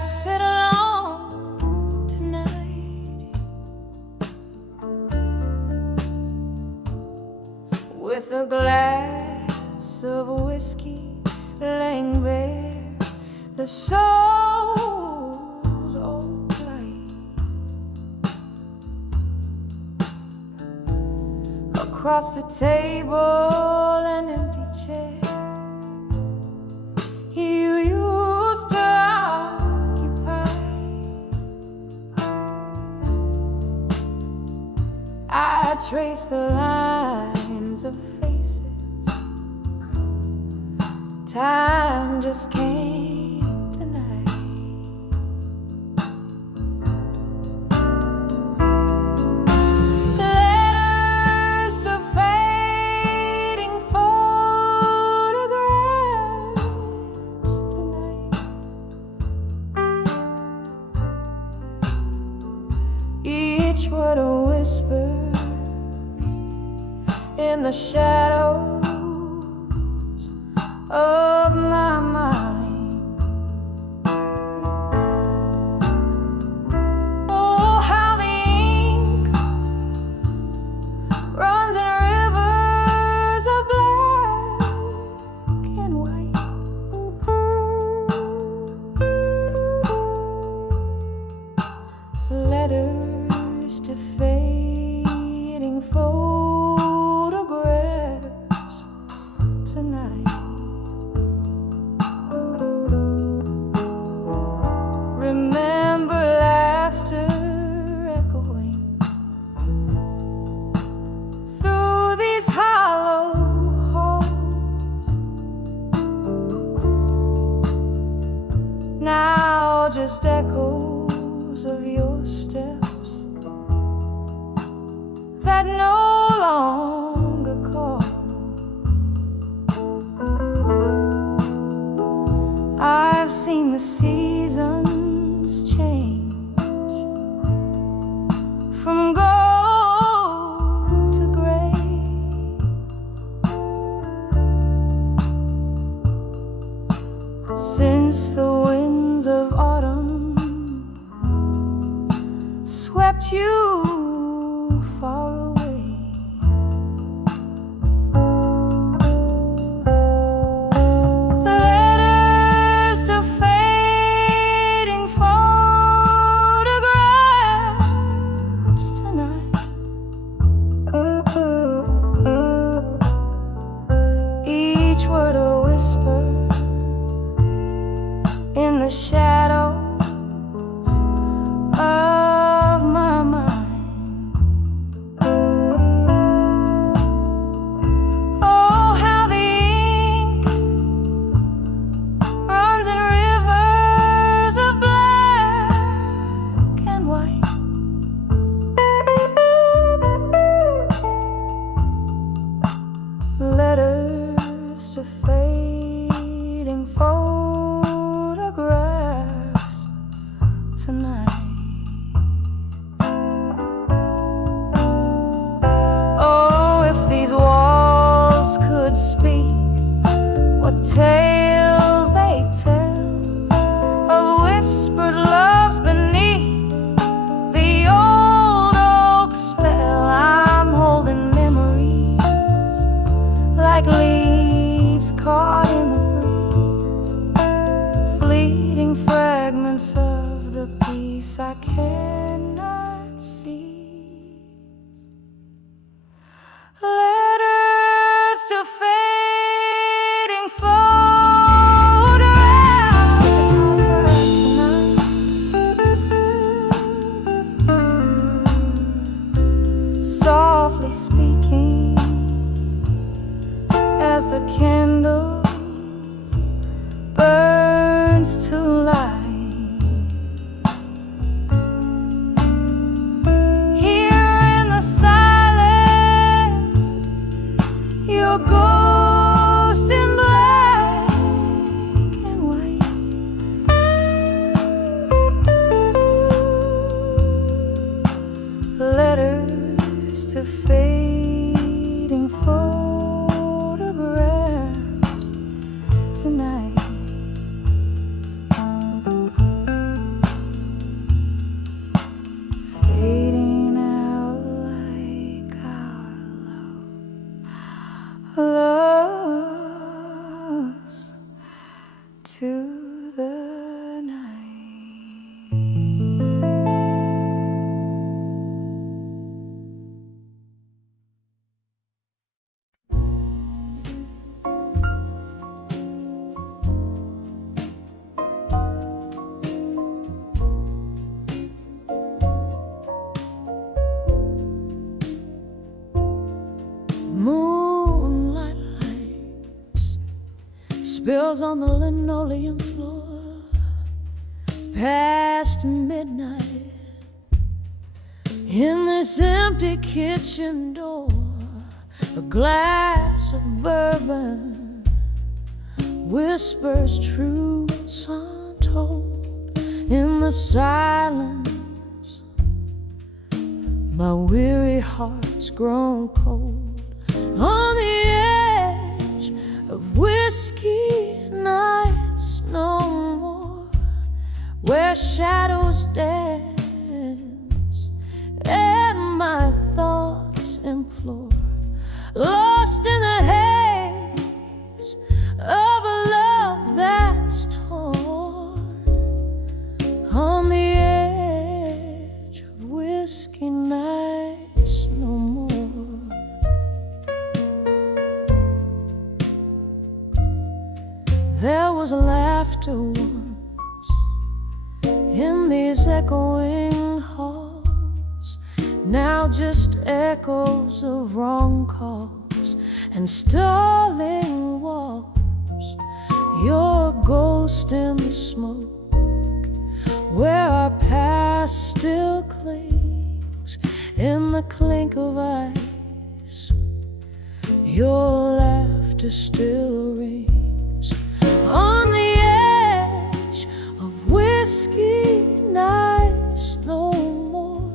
sit alone tonight with a glass of whiskey, laying bare the soul's old plight. Across the table, an empty chair you used to occupy. I trace the lines of faces time just can't deny. Letters to fading photographs tonight. Each word a whisper in the shadows of my mind. Oh, how the ink runs in rivers of black and white. Letters to fading photographs tonight. Remember laughter echoing through these hollow halls. Now just echoes of your steps that no longer call. I've seen the seasons change from gold to gray. Since the winds of autumn swept you far away. Letters to fading photographs tonight. Each word a whisper in the shadows of my mind. Oh, how the ink runs in rivers of black and white. Letters to fading photographs tonight. Oh, if these walls could speak, what tales they tell of whispered loves beneath the old oak spell. I'm holding memories like leaves caught in the breeze, fleeting fragments of the peace I cannot see. Letters to fading photographs tonight. Softly speaking as the candle burns to light. Here in the silence, your ghost in black and white. Letters to fading photographs spills on the linoleum floor past midnight. In this empty kitchen door, a glass of bourbon whispers truths untold. In the silence, my weary heart's grown cold. On the edge of whiskey nights no more, where shadows dance and my thoughts implore, lost in the haze of a love that's torn. On the edge of whiskey nights no more. There was laughter once in these echoing halls, now just echoes of wrong calls and stalling walls. Your ghost in the smoke, where our past still clings in the clink of ice. Your laughter still rings. On the edge of whiskey nights no more,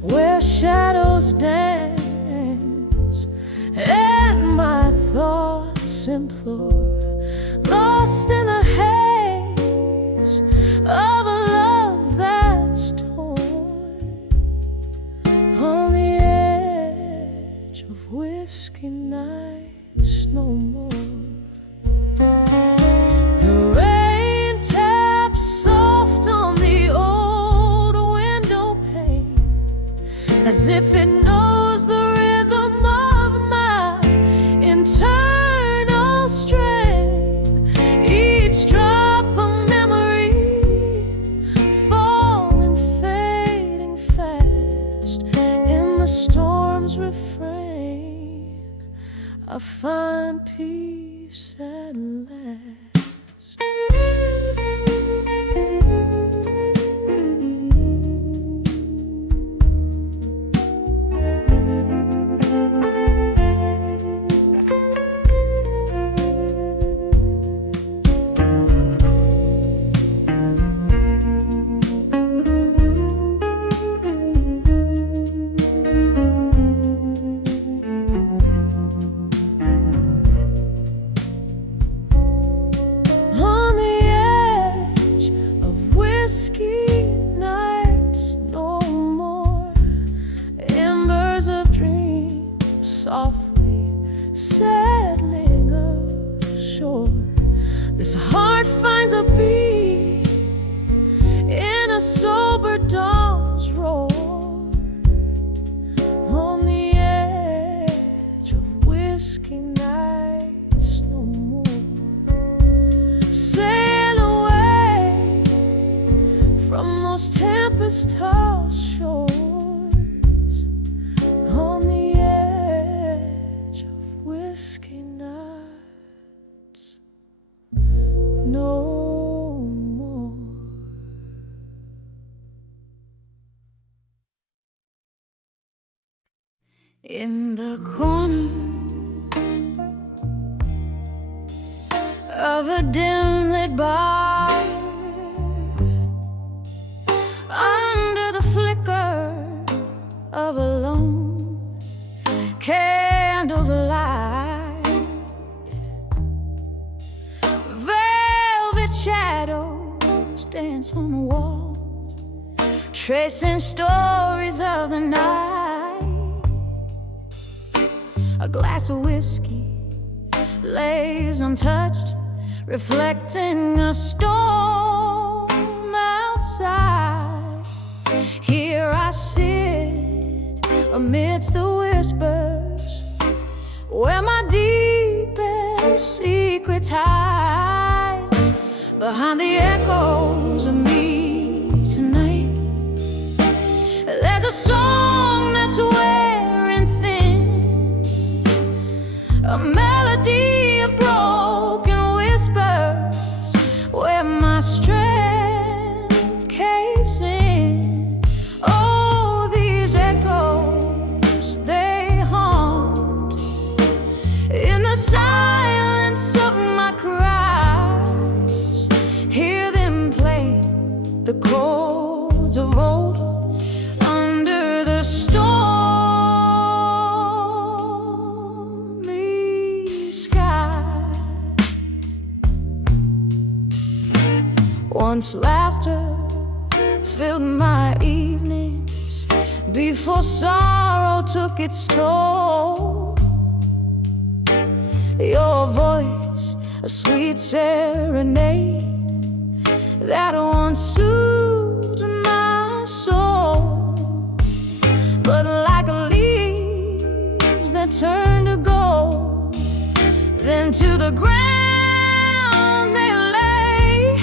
where shadows dance and my thoughts implore, lost in the haze of a love that's torn. On the edge of whiskey nights no more. The rain taps soft on the old window pane, as if it knows the rhythm of my internal strain. Each drop of memory falling, fading fast in the storm's refrain. I find peace at last. Whiskey nights no more, embers of dreams softly settling ashore. This heart finds a beat in a sober dawn's roar. On the edge of whiskey nights no more, sail away from those tempest-tossed shores. On the edge of whiskey nights no more. In the corner of a dim-lit bar, under the flicker of a lone candle's light, velvet shadows dance on the walls, tracing stories of the night. A glass of whiskey lays untouched, reflecting a storm outside. Here I sit amidst the whispers, where my deepest secrets hide. Behind the echoes of me tonight, there's a song that's wearing thin, a melody of broken wings. silence of my cries, hear them play the chords of old under the stormy sky. Once laughter filled my evenings before sorrow took its toll. Your voice, a sweet serenade that once soothed my soul. But like leaves that turn to gold, then to the ground they lay.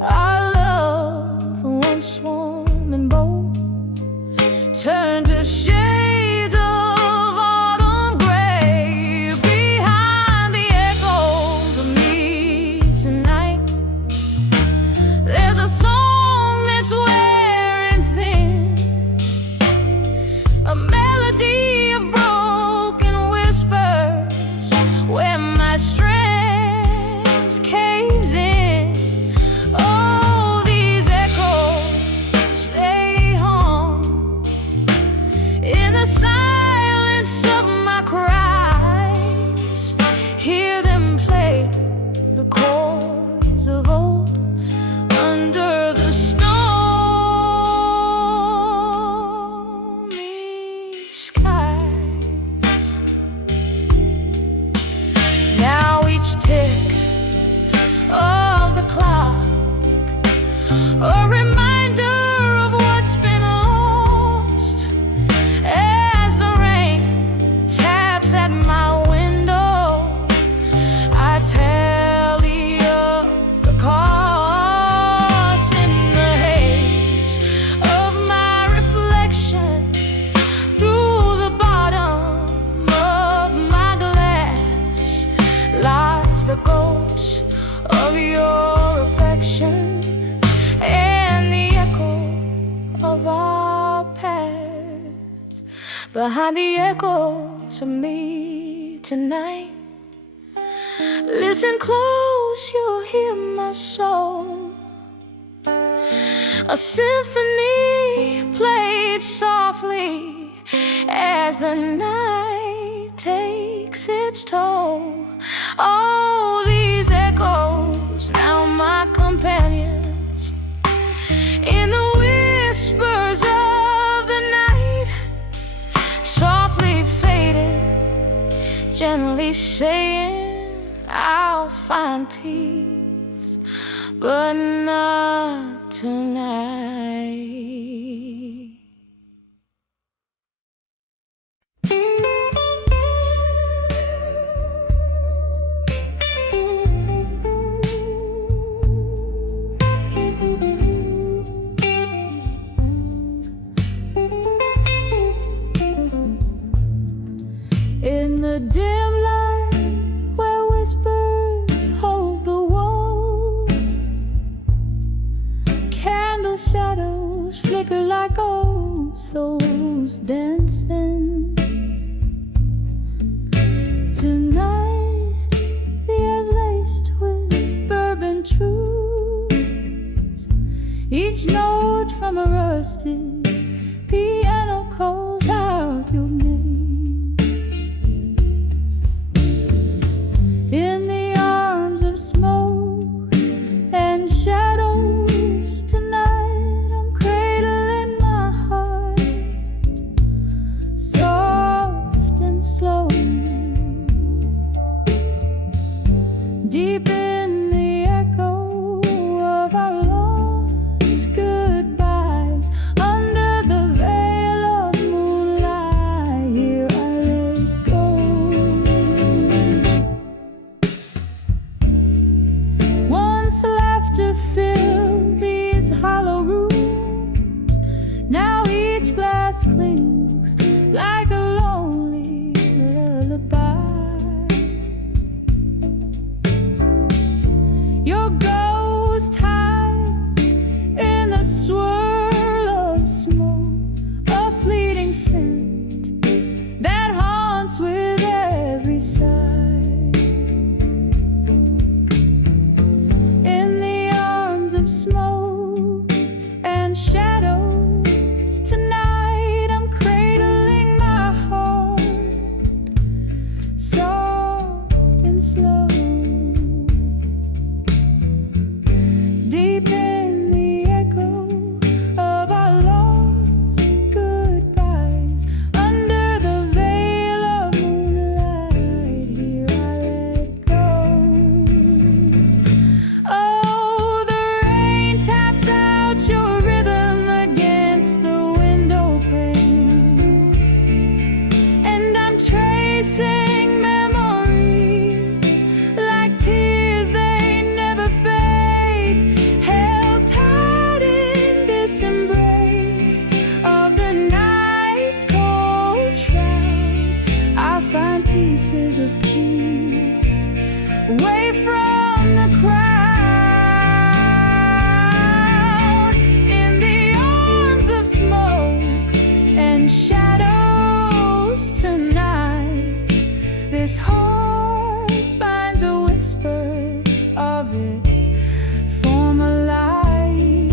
Our love, once warm and bold, turned to shades of autumn gray. Behind the echoes of me tonight, there's a song that's wearing thin, a melody of broken whispers where my strength caves in. Oh, these echoes, they haunt in the silence of my cries. Hear them play the chords of old under the stormy skies. Now each tick of the clock, a reminder of what's been lost, as the rain taps at my window. I tally up the cost in the haze of my reflection. Through the bottom of my glass lies the ghost of your affection and the echo of our past. Behind the echoes of me tonight, listen close, you'll hear my soul, a symphony played softly as the night takes its toll. Oh, these echoes, now my companions, in the whispers of the night, softly fading, gently saying, I'll find peace, but not tonight. In the dim light where whispers hold the walls, candle shadows flicker like old souls dancing. Tonight the air's laced with bourbon truths. Each note from a rusted piano calls out your name. In the arms of smoke and shadows tonight, I'm cradling my heart, soft and slow. Deep in the echo of our lost goodbyes, under slow. Deep in the echo of our lost goodbyes, under the veil of moonlight, here I let go. Oh, the rain taps out your rhythm against the window pane, and I'm tracing memories like tears they never fade, held tight in this embrace of the night's cold shroud. I find pieces of peace away from the crowd, in the arms of smoke and shadows tonight. This heart finds a whisper of its former light,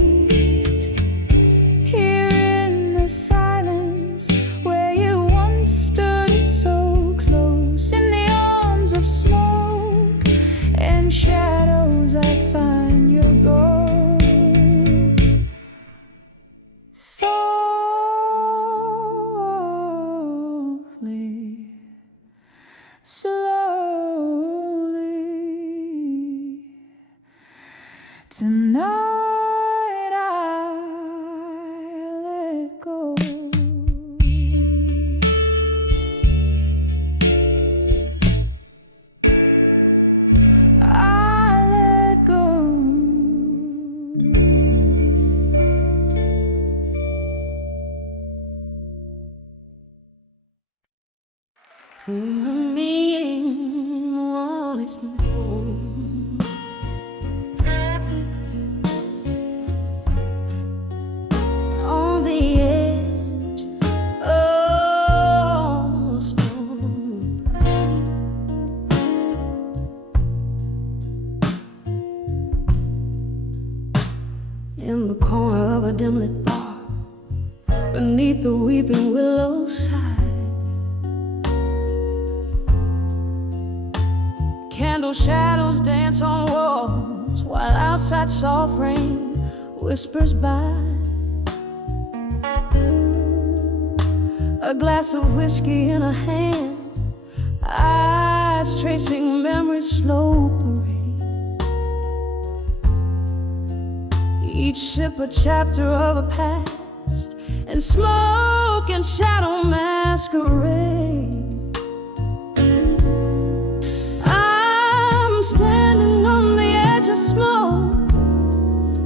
here in the silence where you once stood so close. In the arms of smoke and shadows, I find your ghost. Softly, slowly, tonight I let go. I let go. Me wanted home. On the edge of storm. In the corner of a dim lit bar, beneath the weeping willow side, candle shadows dance on walls while outside soft rain whispers by. A glass of whiskey in a hand, eyes tracing memories slow parading, each sip a chapter of a past, and smoke and shadow masquerade. I'm standing on the edge of smoke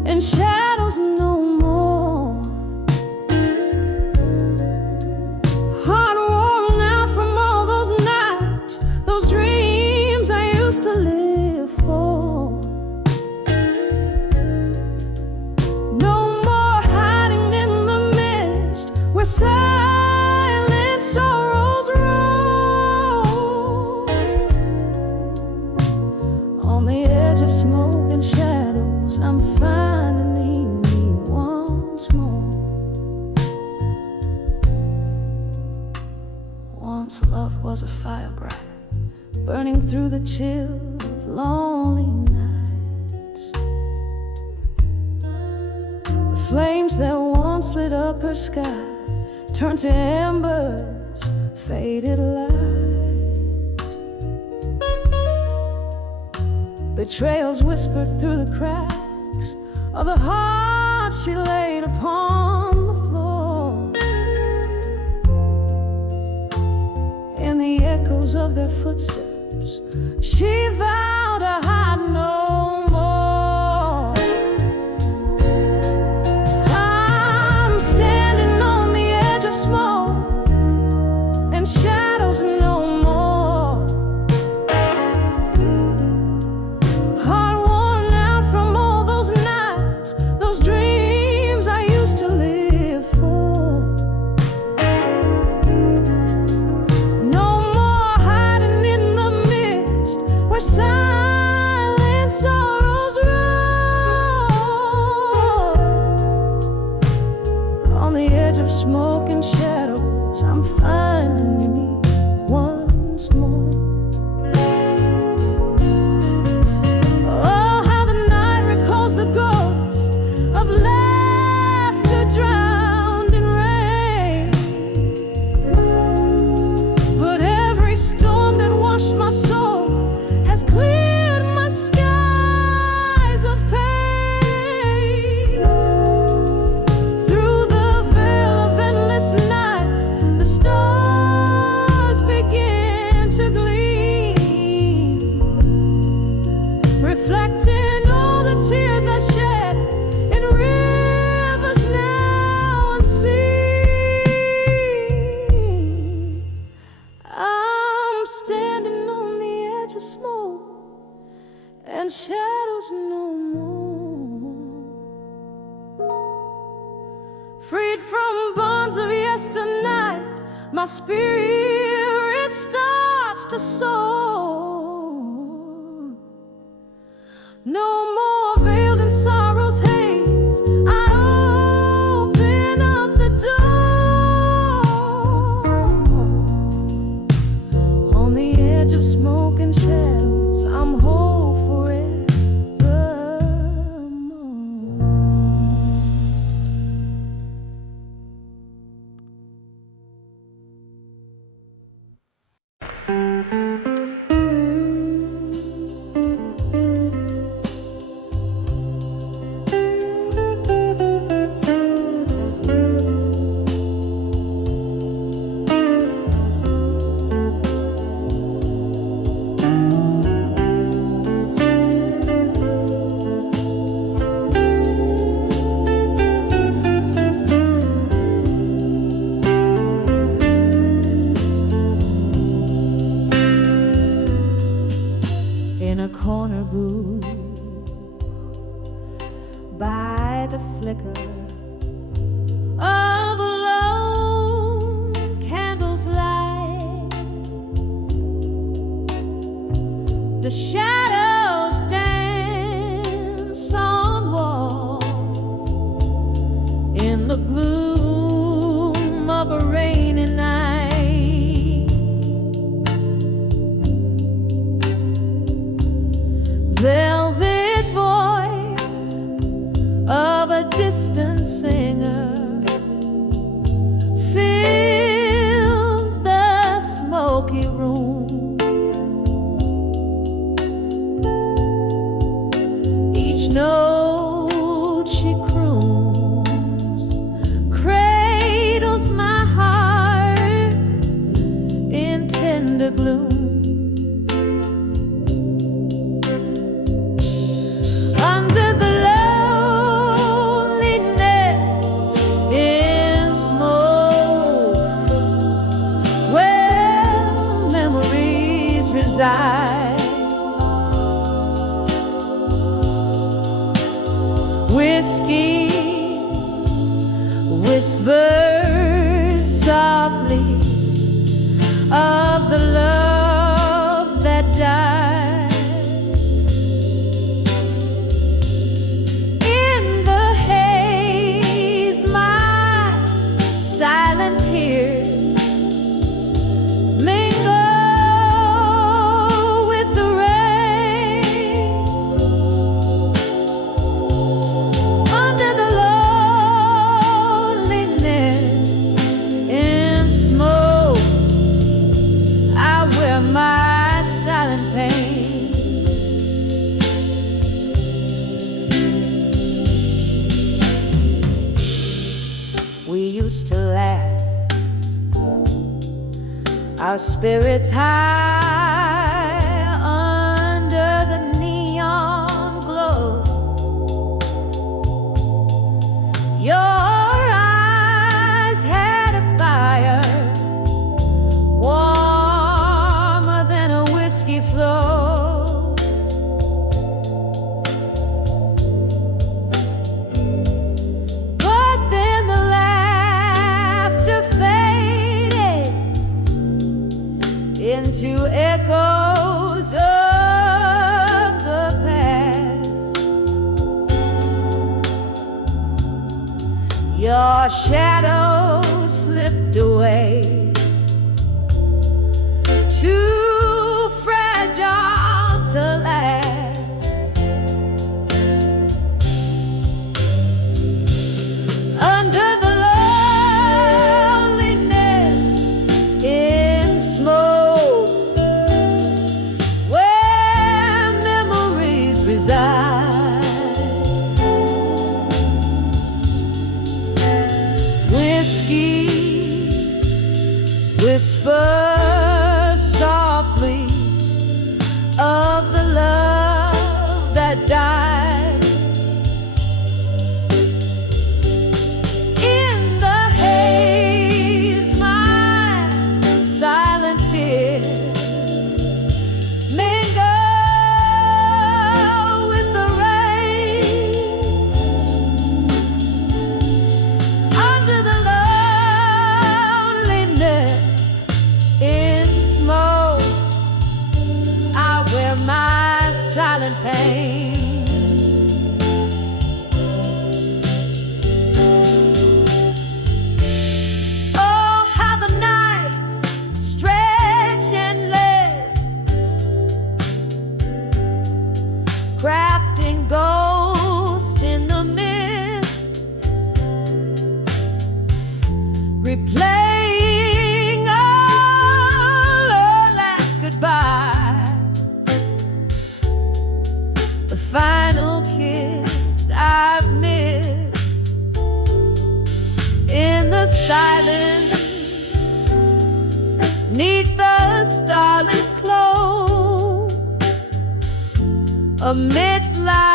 and shadows no more, heart worn out from all those nights, those dreams I used to live for. No more hiding in the mist where silent sorrows roll. On the edge of smoke and shadows, I'm finding me once more. Once love was a fire bright, burning through the chill of lonely nights. The flames that once lit up her sky turned to embers, faded light. Betrayals whispered through the cracks of the heart she laid upon the floor. In the echoes of their footsteps, she vowed to hide no more. I'm standing on the edge of smoke and shadows no more, heart worn out from all those nights, those dreams I used to live for. No more hiding in the mist where edge of smoke and shadows no more. Freed from bonds of yesternight, my spirit starts to soar. No more veiled in sorrow's haze, I open up the door. On the edge of smoke and shadows, I'm whole forevermore. In a corner booth by the flicker of a lone candle's light, the shadows dance on walls in the gloom of a rainy night. Velvet voice of a distant singer fills the smoky room. Each note she croons cradles my heart in tender gloom. Under the loneliness in smoke, where memories reside, whiskey whispers softly of the love that died. We used to laugh, our spirits high under the neon glow. Your eyes had a fire warmer than a whiskey flow. Into echoes of the past, your shadow slipped away, too fragile to last. Under the loneliness in smoke, whiskey whispers softly of the love that died. In the haze, my silent tears mingle honor my silent pain. Oh, how the nights stretch endless, crafting ghosts in the mist, replaying our last goodbye, the final kiss I've missed in the silence, 'neath the starless glow, amidst life's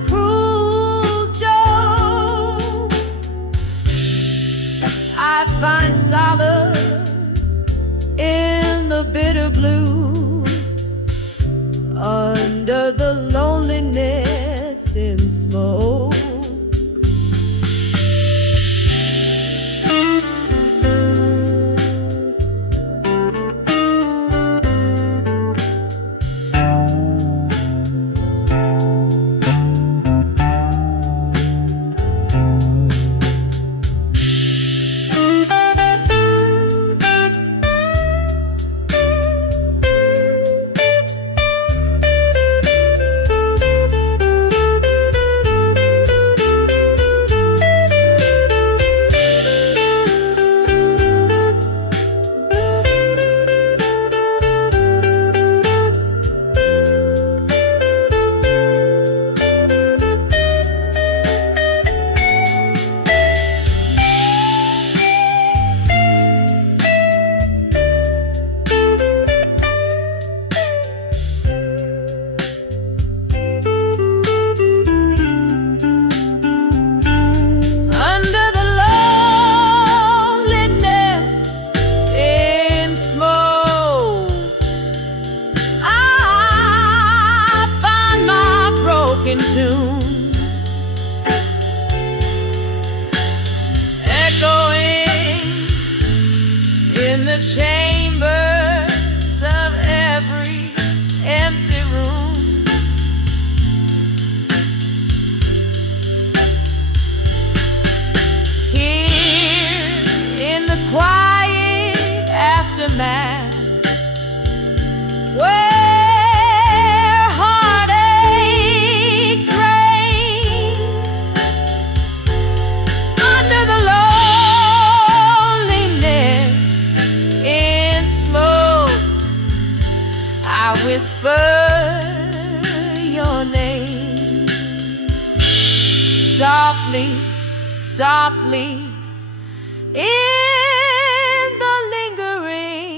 cruel joke. I find solace in the bitter blue, under the loneliness in smoke. Softly in the lingering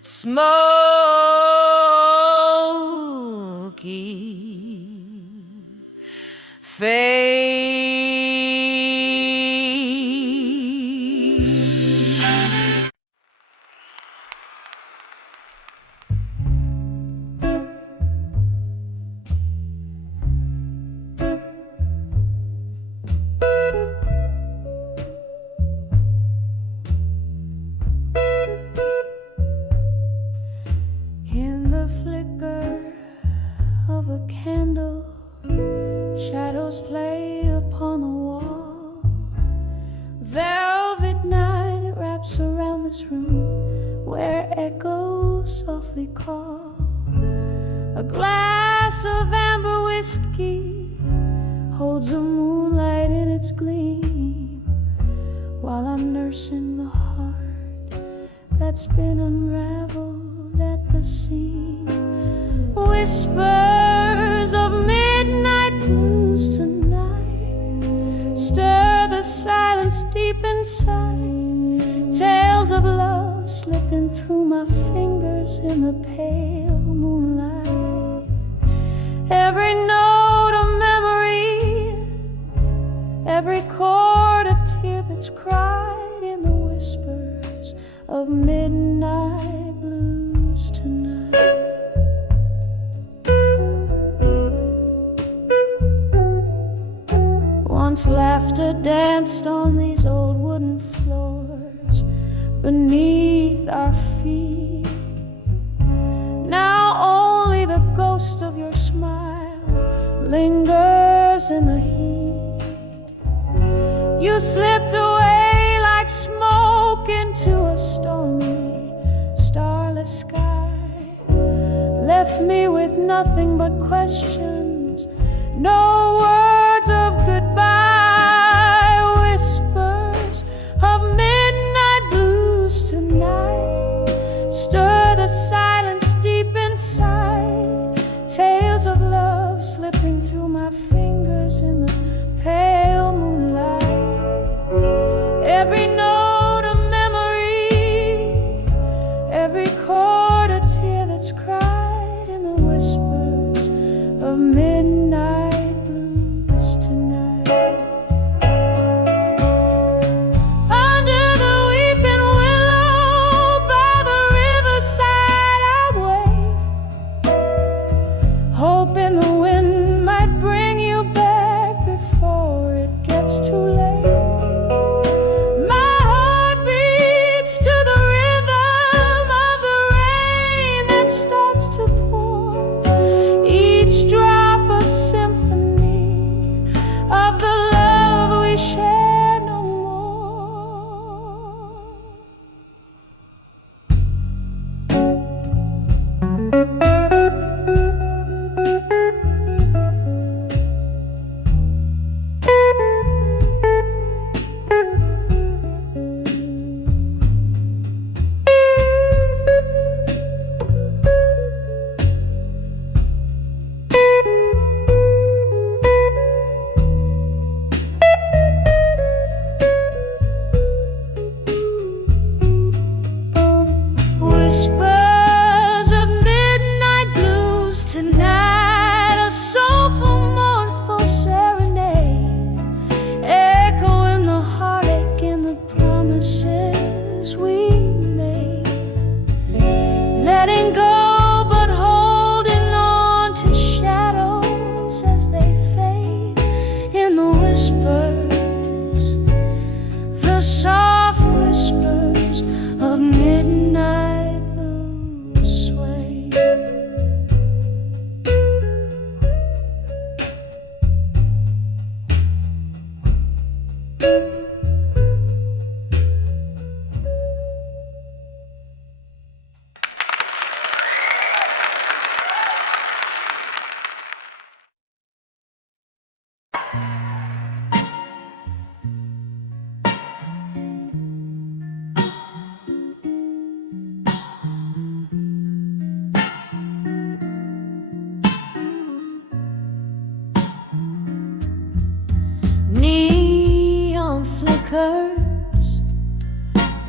smoky fade. Shadows play upon the wall. Velvet night, it wraps around this room where echoes softly call. A glass of amber whiskey holds the moonlight in its gleam, while I'm nursing the heart that's been unraveled at the seam. Whispers of midnight blues tonight stir the silence deep inside. Tales of love slipping through my fingers in the pale moonlight. Every note a memory, every chord a tear that's cried in the whispers of midnight blues tonight. Once laughter danced on these old wooden floors beneath our feet. whispers in the heat. You slipped away like smoke into a stormy, starless sky. Left me with nothing but questions, no words of goodbye. Whispers of midnight blues tonight stir the silence deep inside. Tales of love slipping through my fingers in the pale moonlight. Every note a memory, every chord a tear that's cried in the whispers of midnight blues tonight. Under the weeping willow by the riverside I wait, hoping the wind might bring you back before it gets too late. My heart beats to the rhythm of the rain that starts to pour, each drop a symphony of the love we share no more. Whispers of midnight blues tonight, a soulful, mournful serenade, echoing the heartache and the promises we made. Letting go but holding on to shadows as they fade in the whispers, the soft whispers of midnight blues sway. Neon flickers,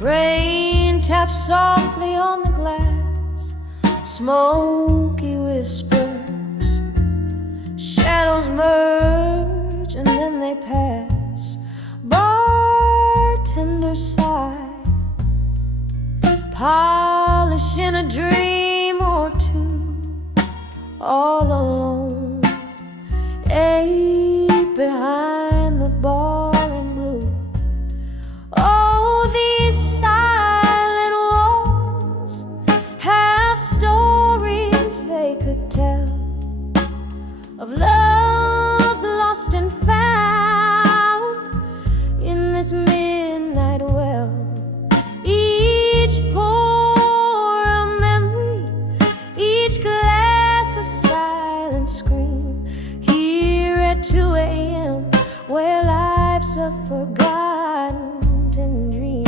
rain taps softly on the glass, smoky whispers, shadows merge and then they pass. Bartender sigh, polishing a dream or two, all alone, eight behind the bar in blue. Oh, these silent walls have stories they could tell of loves lost and found in this midnight well. Each pour a memory, each glass a silent scream. Here at 2 a.m. where life's a forgotten dream.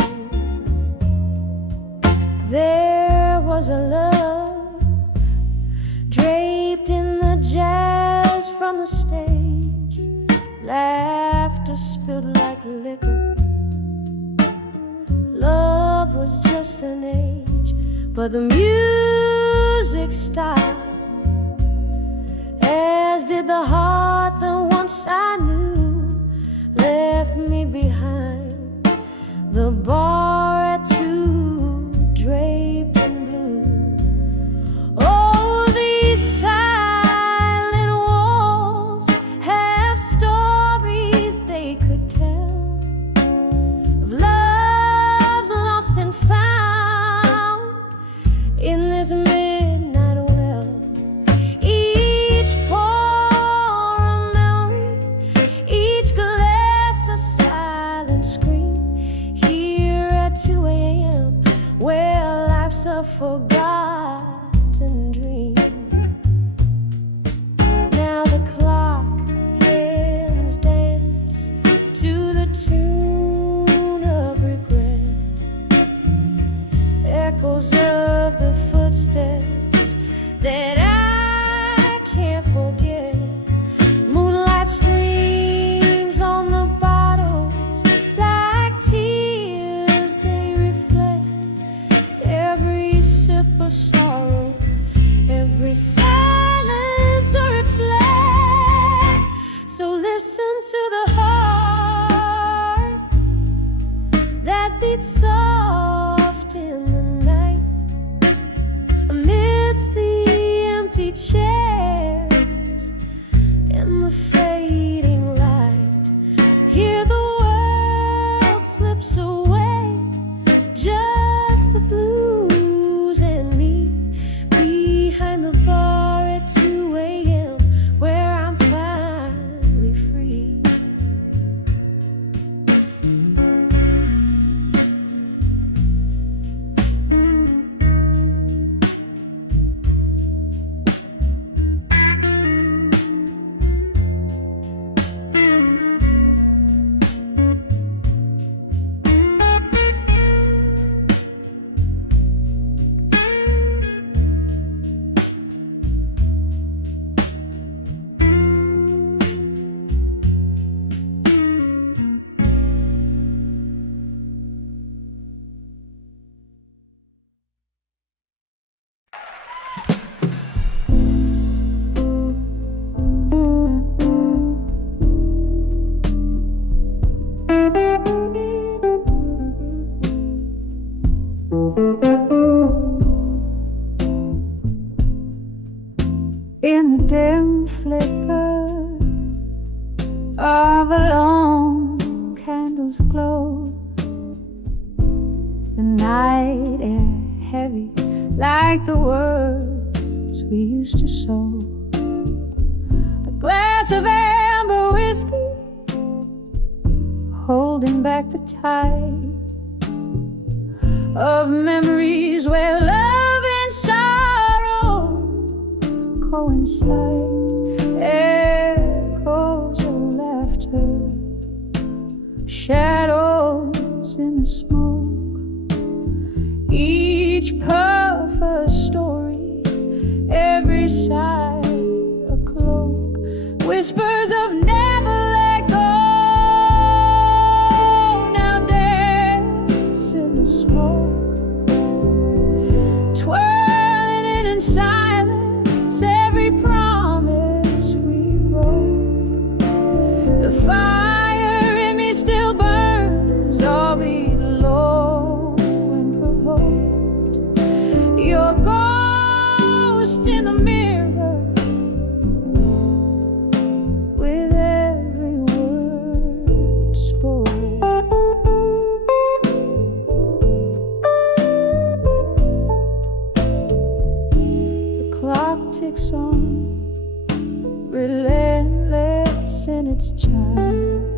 There was a love draped in the jazz from the stage, laughter spilled like liquor. Love was just an age, but the music stopped, as did the heart that once I knew left me behind the bar at 2, draped in blue. Oh, these silent walls have stories they could tell of loves lost and found in this midnight well. Each pour a memory, forgotten dream. Now the clock hands dance to the tune of regret. Echoes of the footsteps that I can't forget. Moonlight streams on the bottles like tears they reflect. Every sip a sorrow, every silence a reflect. So listen to the heart that beats soft in the night amidst the empty chairs and the fading light. Hear the world slips away, just the blues and me behind the bar at 2 a.m. where I'm finally free. In the dim flicker of a lone candle's glow, the night air heavy like the words we used to sow. A glass of amber whiskey holding back the tide of memories where love and sorrow coincide. Echoes of laughter, shadows in the smoke, each puff a story, every sigh a cloak, whispers of never let go. Now dance in the smoke, twirling it in silence, every promise we broke. The fire in me still burns, albeit low and provoked. Your ghost in the mirror with every word spoke. The clock ticks on, relentless in its chime,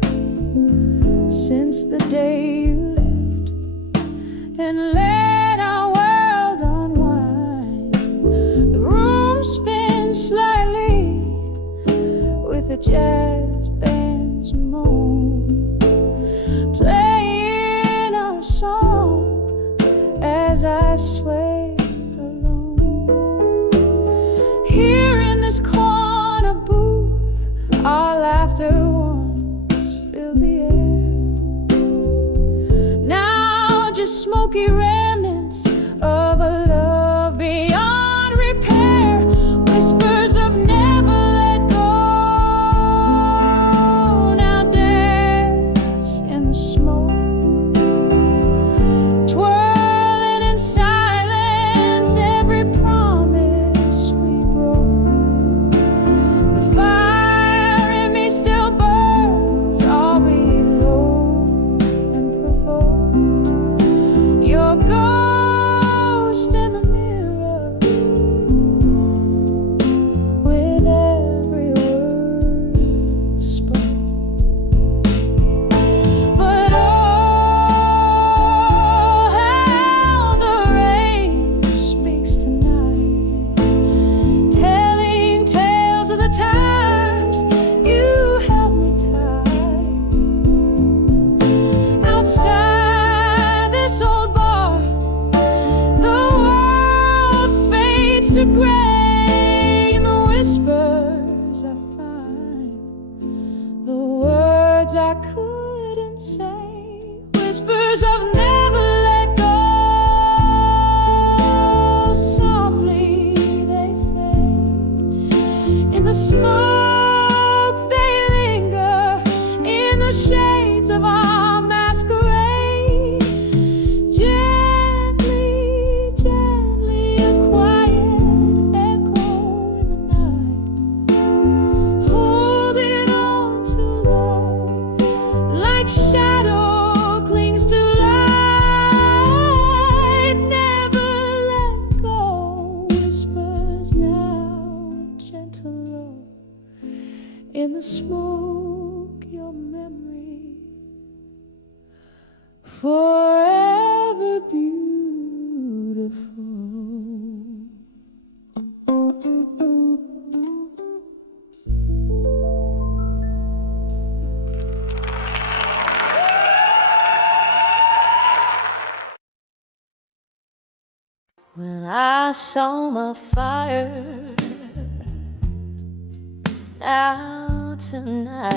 since the day you left and let our world unwind. The room spins slightly with a jazz band's moan, playing our song as I sway alone. Here in this corner booth, our laughter once filled the air. Now just smoky remnants of a love beyond repair. Whispers of never let go. Now dance in the smoke, twirling in silence, every promise we broke. The fire in me still burns, albeit low and provoked. Your ghost gray in the whispers I find, the words I couldn't say, whispers of never let go. Softly they fade in the smoke, they linger in the shades of our masquerade. Gently, gently, a quiet echo in the night, holding on to love like shadow clings to light. Never let go, whispers now, gentle love in the smoke, your memory forever beautiful. When I saw my fire, now tonight,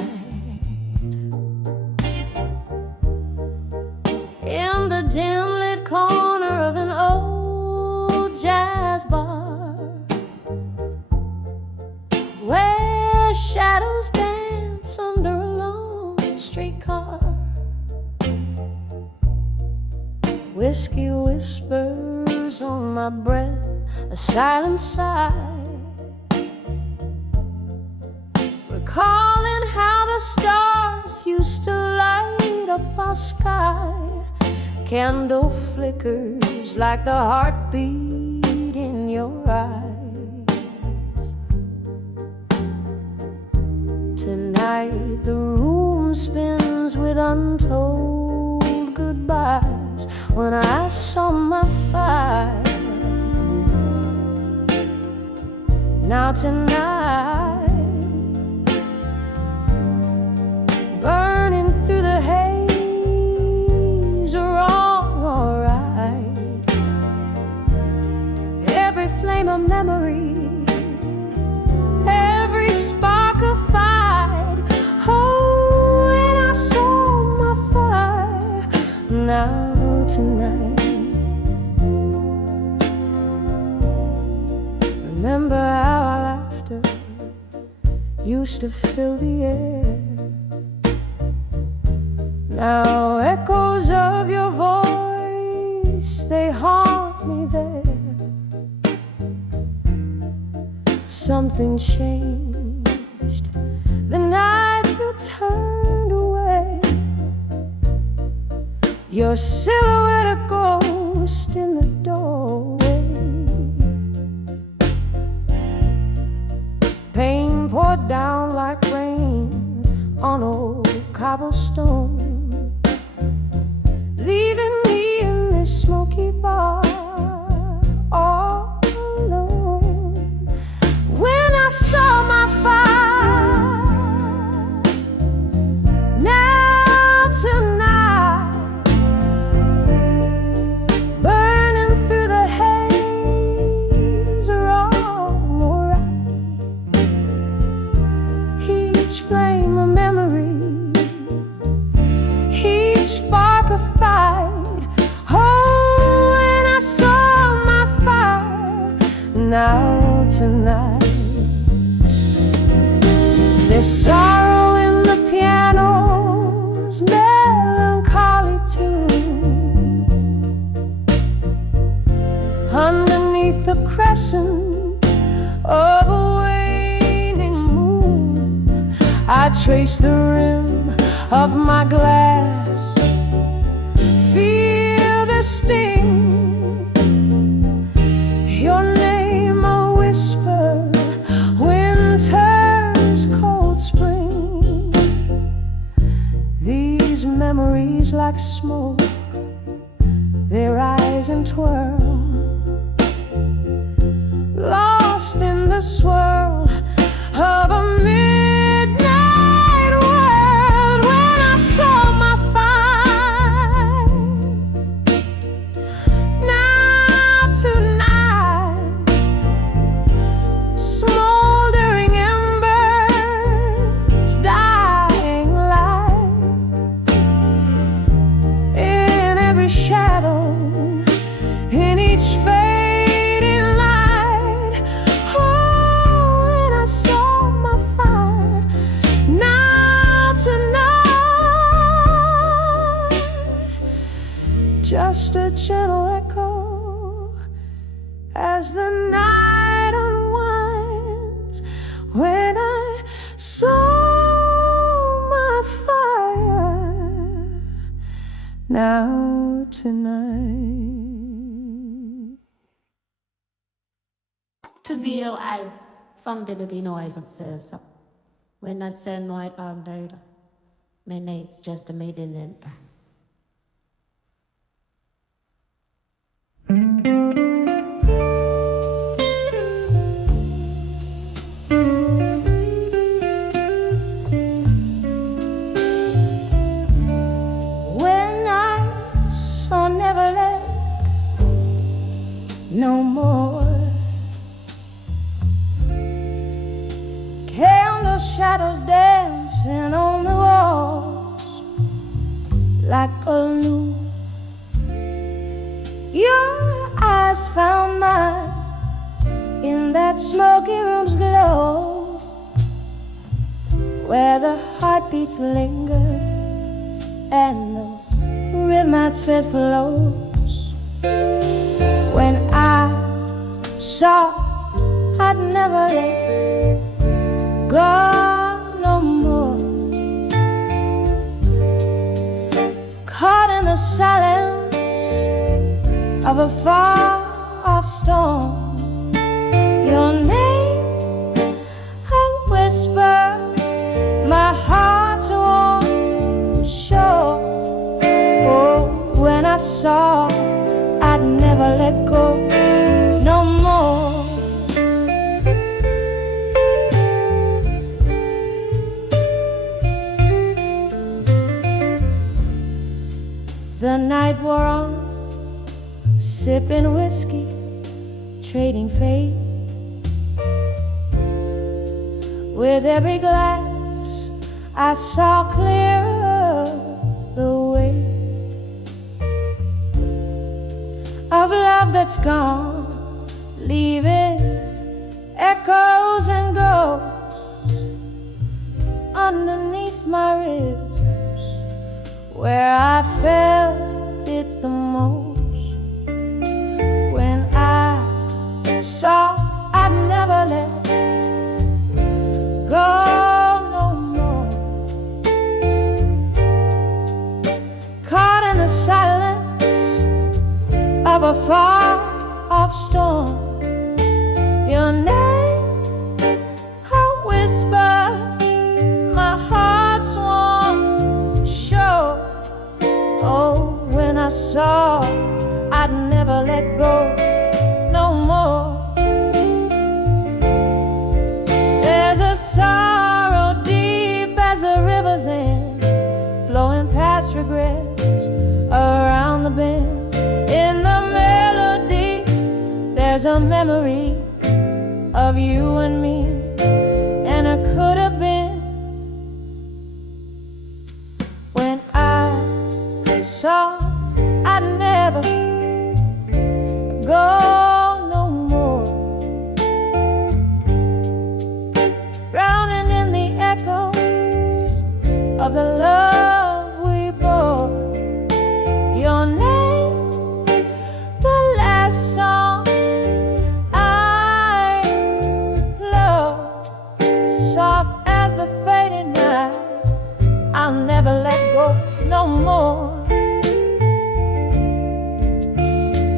in the dim lit corner of an old jazz bar, where shadows dance under a long streetcar, whiskey whispers on my breath, a silent sigh, recalling how the stars used to light up our sky. Candle flickers like the heartbeat in your eyes. Tonight the room spins with untold goodbyes. When I saw my fire, now tonight, burning through the haze, wrong or right, every flame of memory, every spark of fight. Oh, when I saw my fire, now tonight, remember how our laughter used to fill the air. Now echoes of your voice, they haunt me there. Something changed the night you turned away. Your silhouette a ghost in the doorway. Pain poured down like rain on old cobblestone, leaving me in this smoky bar all alone. When I saw my fire, now tonight, burning through the haze, wrong or right, each flame a memory, each spark a fight. Oh, when I saw my fire, now tonight, there's sorrow in the piano's melancholy tune, underneath the crescent of a waning moon. I trace the rim of my glass, feel the sting, your name a whisper, winter's cold spring. These memories like smoke, they rise and twirl, lost in the swirl of a midnight world. When I saw my fire, now tonight, as the night unwinds, when I saw my fire. Now tonight, to zeal I've found it to be noise of says so. When I send white arm data, my nate's just a maiden enter. When I saw Neverland no more, candle shadows dancing on the walls like a loop. Your eyes found mine in that smoky room's glow, where the heartbeats linger and the rhythm at fifth flows. When I saw I'd never let go no more, caught in the silence of a far-off storm. Your name, a whisper, my heart's warm shore. Oh, when I saw I'd never let go no more. The night wore on, sipping whiskey, trading fate. With every glass I saw clearer the way of love that's gone, leaving echoes and ghosts underneath my ribs, where I felt it the most. When I saw I'd never let go no more, caught in the silence of a far-off storm. Your name, a whisper, my heart's warm shore. Oh, when I saw I'd never let go no more. There's a sorrow deep as the river's end, flowing past regrets around the bend. In the melody, there's a memory of you and me, and it could have been. When I saw I'd never go no more, drowning in the echoes of the love we bore. Your name, the last song I love, soft as the fading night. I'll never let go no more.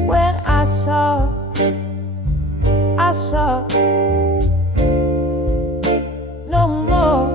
When I saw no more.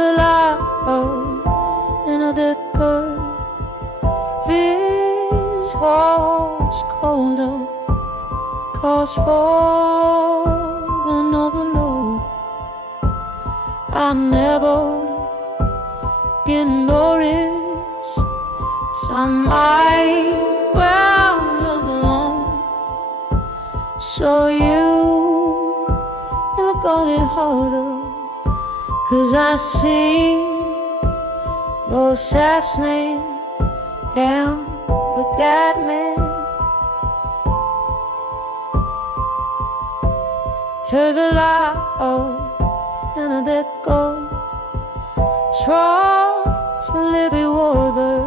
the light in a decker. This heart's colder, cause for an overload. I never get noticed, so I might well look alone. So you never got it harder, 'cause I see your last name down forget me. To the light and I let go. Trust me, living water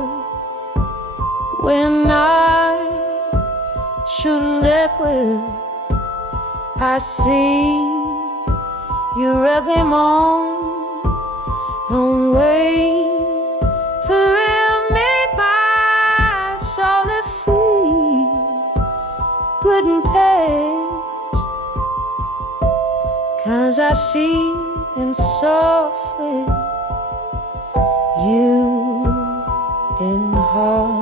when I shouldn't let well. I see you every morning. Don't wait for me, my solid feet couldn't page. 'Cause I see in softly you in heart.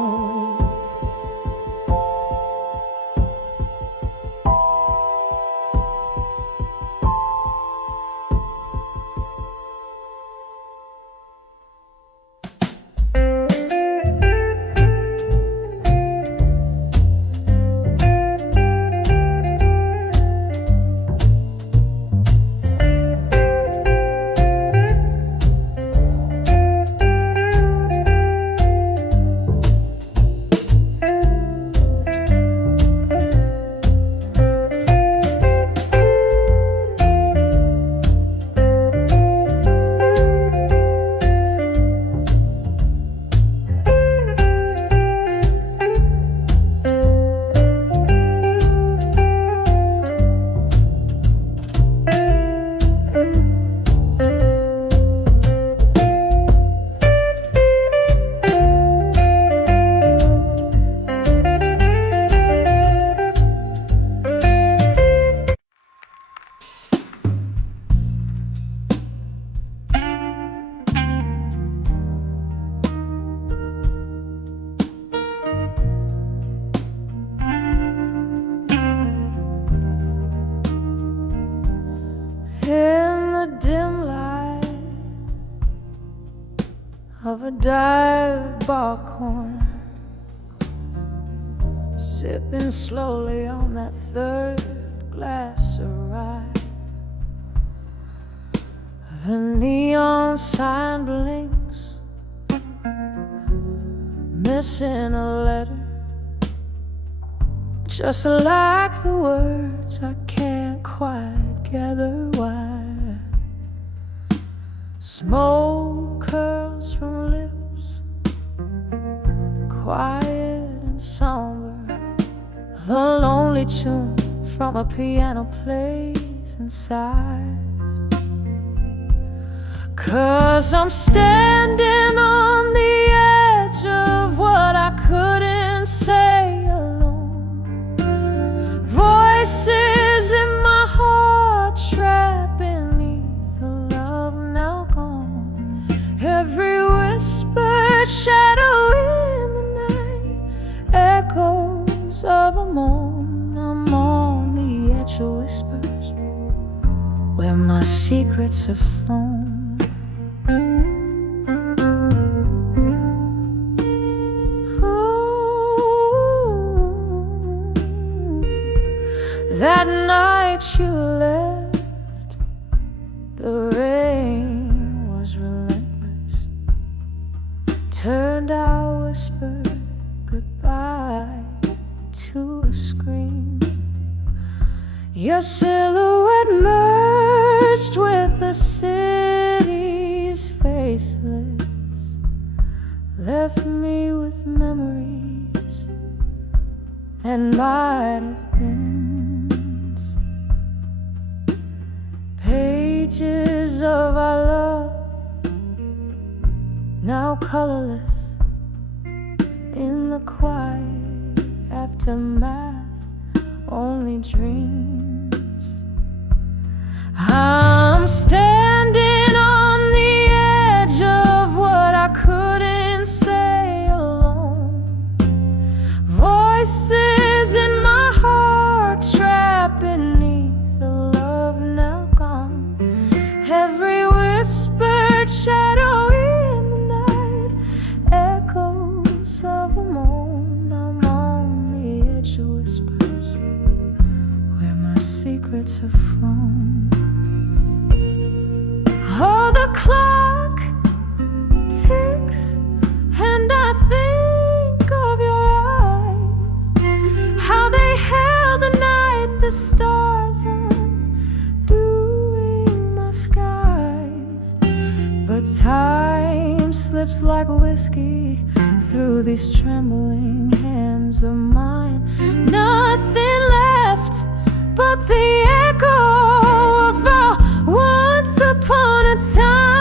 Of a dive bar corner, sipping slowly on that third glass of rye. The neon sign blinks, missing a letter, just like the words I can't quite gather why. Smoke curls from lips, quiet and somber. The lonely tune from a piano plays inside. 'Cause I'm standing on the edge of what I couldn't say alone. Voices in my heart trapped beneath the love now gone. Every whispered shadow in the night, echoes of a moan. I'm on the edge of whispers, where my secrets have flown. That night you left, the rain was relentless. Turned our whisper goodbye to a scream. Your silhouette merged with the city's faceless, left me with memories and might have been pages of our love, now colorless in the quiet aftermath, only dreams. I'm standing on the secrets have flown. Oh, the clock ticks, and I think of your eyes, how they held the night, the stars undoing my skies. But time slips like whiskey through these trembling hands of mine. Nothing left but the echo of our once upon a time.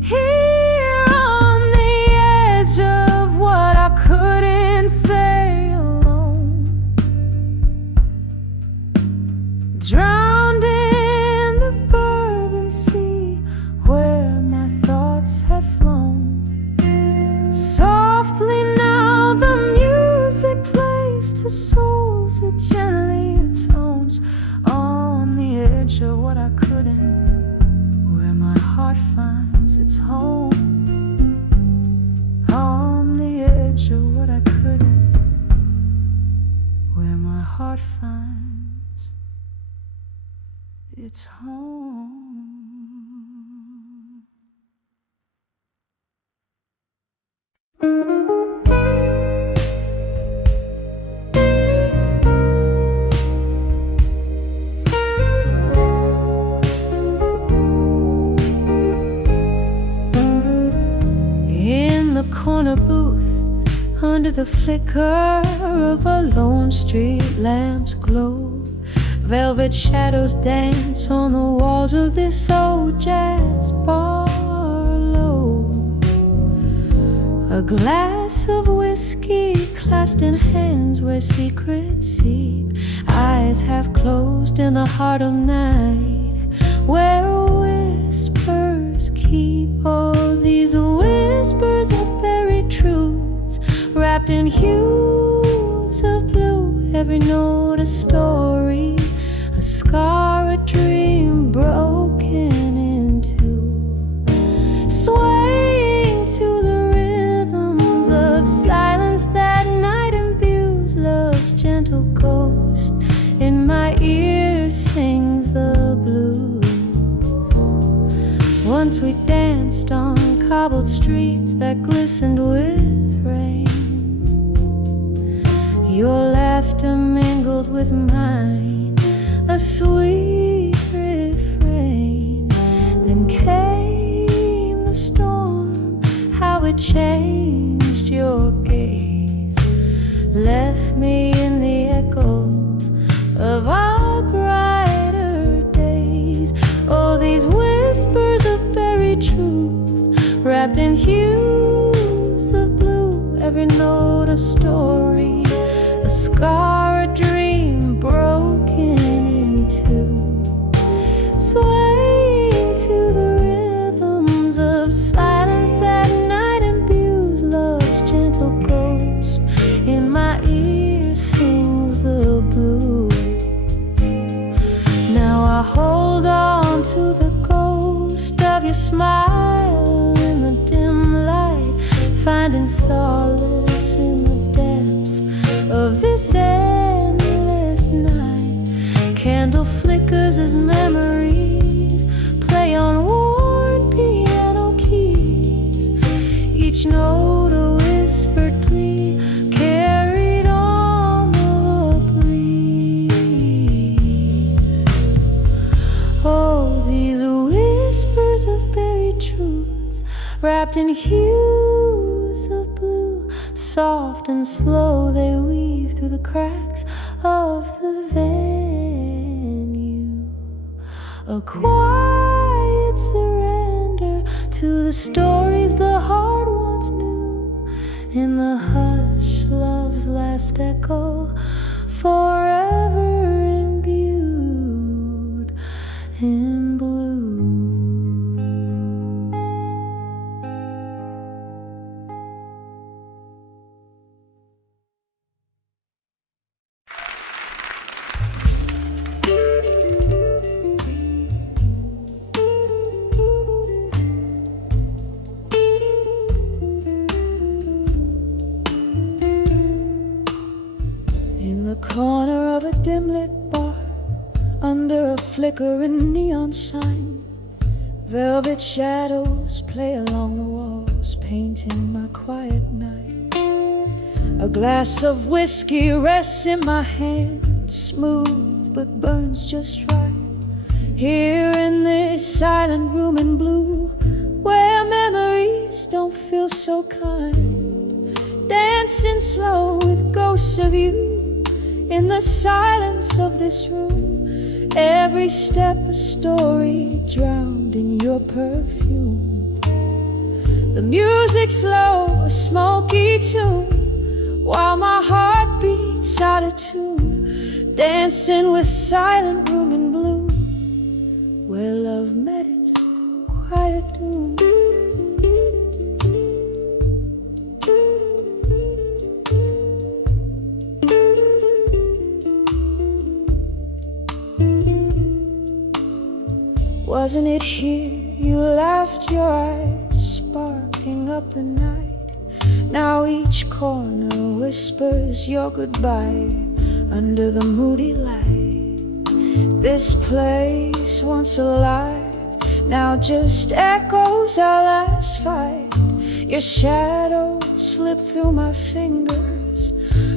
Here on the edge of what I couldn't say alone, drowned in the bourbon sea where my thoughts had flown. Softly now the music plays to souls that gently atones. On the edge of what I couldn't, where my heart finds its home. On the edge of what I couldn't, where my heart finds its home. In the corner booth, under the flicker of a lone street lamp's glow, velvet shadows dance on the walls of this old jazz bar low. A glass of whiskey clasped in hands where secrets seep, eyes half closed in the heart of night, where whispers keep. Oh, these whispers of buried truths, wrapped in hues of blue. Every note a story, a scar, a dream broken in two. Swaying to the rhythms of silence that night imbues love's gentle ghost. In my ear sings the blues. Once we danced on cobbled streets that glistened with rain. Your laughter mingled with mine, a sweet refrain. Then came the storm, how it changed your gaze, left me in the echoes of our brighter days. Oh, these whispers of buried truth, wrapped in hues of blue. Every note a story, a scar, a dream broken in two. Swaying to the rhythms of silence that night imbues love's gentle ghost. In my ear sings the blues. Now I hold on to the ghost of your smile in the dim light, finding solace in the depths of this endless night. Candle flickers as memories play on worn piano keys, each note a whispered plea carried on the breeze. Oh, these whispers of buried truths, wrapped in hues of blue, soft and slow they weave through the cracks of the venue. A quiet surrender to the stories the heart once knew. In the hush, love's last echo, forever imbued in blue. In the corner of a dim-lit bar, under a flickering neon sign, velvet shadows play along the walls, painting my quiet night. A glass of whiskey rests in my hand, smooth but burns just right. Here in this silent room in blue, where memories don't feel so kind, dancing slow with ghosts of you. In the silence of this room, every step a story drowned in your perfume. The music's slow, a smoky tune, while my heart beats out of tune, dancing with silent room in blue, where love met its quiet doom. Wasn't it here you laughed, your eyes sparking up the night? Now each corner whispers your goodbye under the moody light. This place once alive now just echoes our last fight. Your shadow slipped through my fingers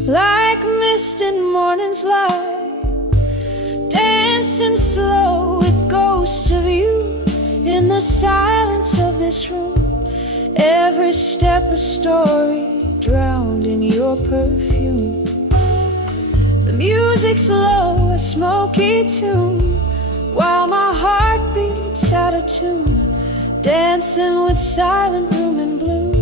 like mist in morning's light, dancing slow with ghosts of you in the silence of this room. Every step a story drowned in your perfume. The music's low, a smoky tune, while my heart beats out of tune, dancing with silent room in blue,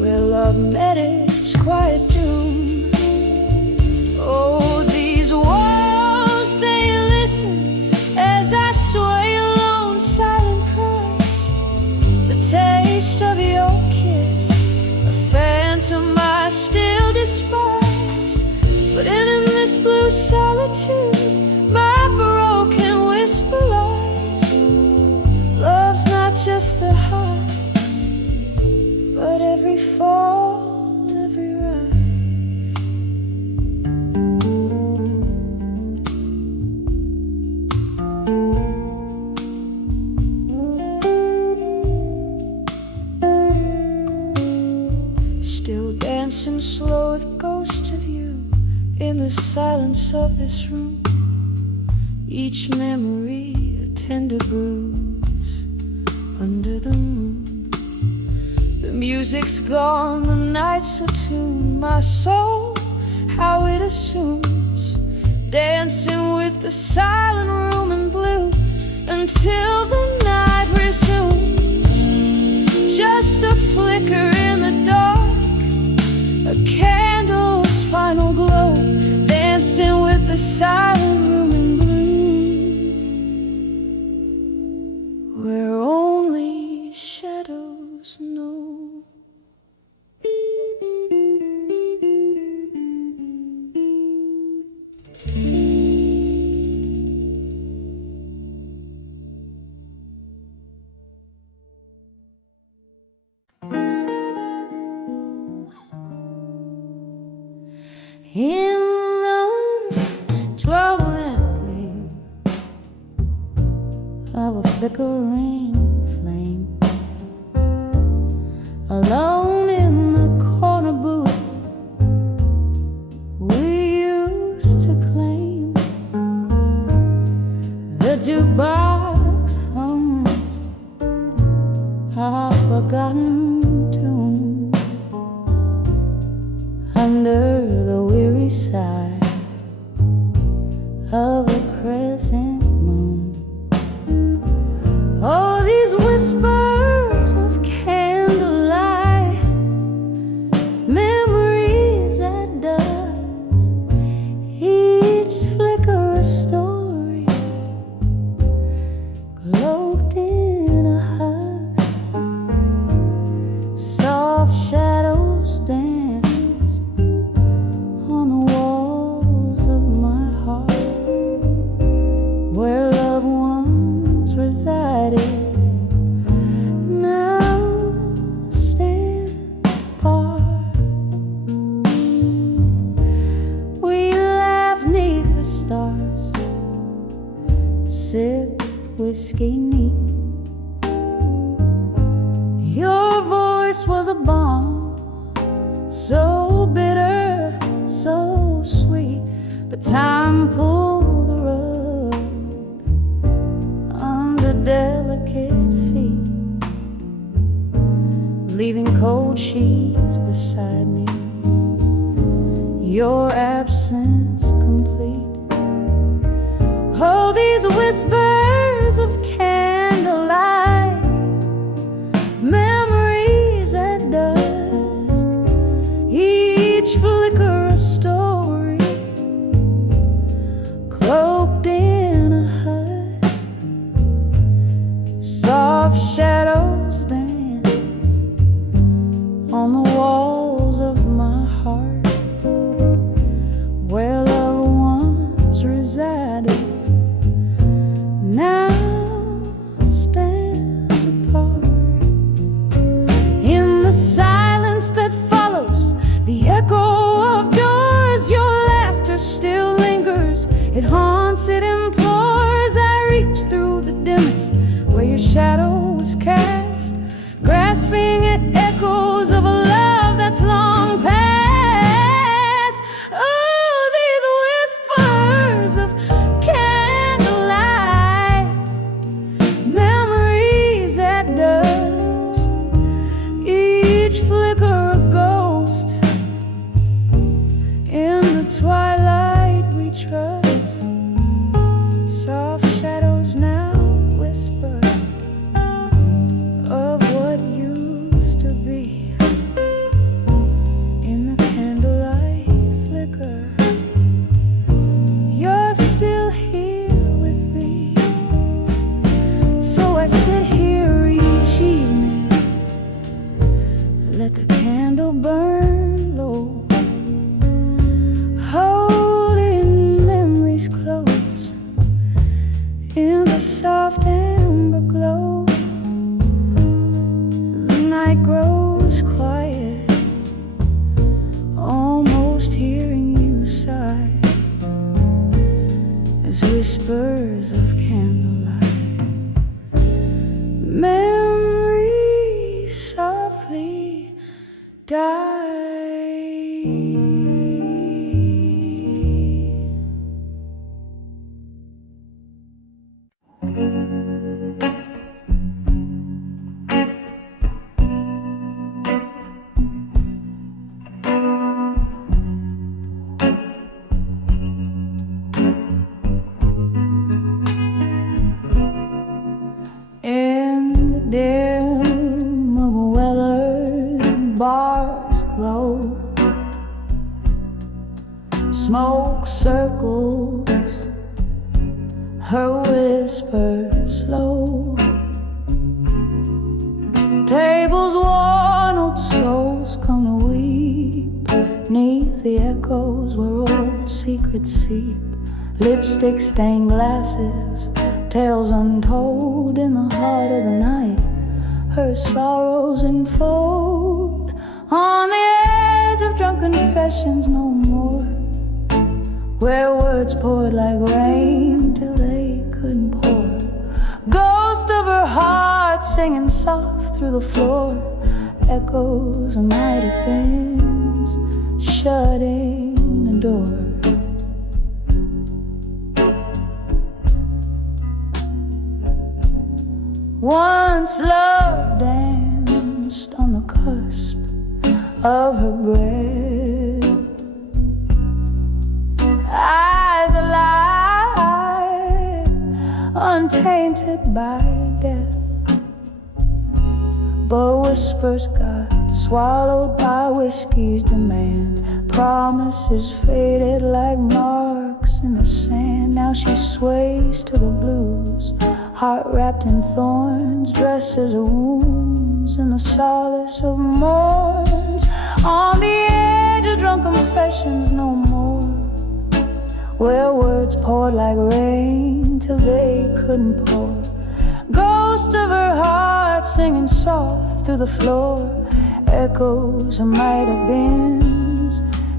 where love met its quiet doom. Oh, these walls, they listen as I sway alone, silent cries. The taste of your kiss, a phantom I still despise. But in this blue solitude, my broken whisper lies. Love's not just the highs, but every fall, every rise. Still dancing slow with ghosts of you in the silence of this room. Each memory a tender bruise under the moon. The music's gone, the night's attuned. My soul, how it assumes, dancing with the silent room in blue until the night resumes. Just a flicker in the dark, a candle's final glow, dancing with the silent room in blue, where only shadows know. In the trouble of a flickering flame, alone in the corner booth we used to claim. The jukebox hums a forgotten tune under the weary sigh of a crescent moon. Oh, these whispers of candlelight, memories at dusk, each flicker a story, cloaked in a husk. Soft shadows dance on the walls of my heart. stars, sip whiskey neat. Your voice was a balm, so bitter, so sweet. But time pulled the rug under delicate feet, leaving cold sheets beside me, your absence complete. Oh, these whispers of candlelight, memories at dusk, each flicker a story, cloaked in a husk. Soft shadows dance on the walls of my heart, where loved ones resided, now stands apart. In the silence that follows the echo of doors, your laughter still lingers. It haunts, it implores. I reach through the dimness where your shadow was cast, grasping at echoes of a love that's long past. Oh, these whispers of candlelight, memories at dusk, each flicker a ghost. In the twilight we trust, soft shadows now whisper of what used to be. In the candlelight flicker, you're still here with me. So I sit here each evening, let the candle burn low, holding memories close in the soft amber glow. The night grows quiet, almost hearing you sigh, as whispers of candlelight, memories softly die. In the dim of a weathered bar's glow, smoke circles, her whisper slow. Tables worn, old souls come to weep, 'neath the echoes where old secrets seep. Lipstick stained glasses, tales untold. In the heart of the night, her sorrows unfold. On the edge of drunken confessions no more, where words poured like rain till they couldn't pour. Ghost of her heart singing soft through the floor, echoes of might have been shutting the door. Once love danced on the cusp of her breath, eyes alive, untainted by death. But whispers got swallowed by whiskey's demand. Promises faded like marks in the sand. Now she sways to the blues, heart wrapped in thorns, dresses her wounds in the solace of mourns. On the edge of drunken confessions no more, where words poured like rain till they couldn't pour. Ghost of her heart singing soft through the floor, echoes of might have been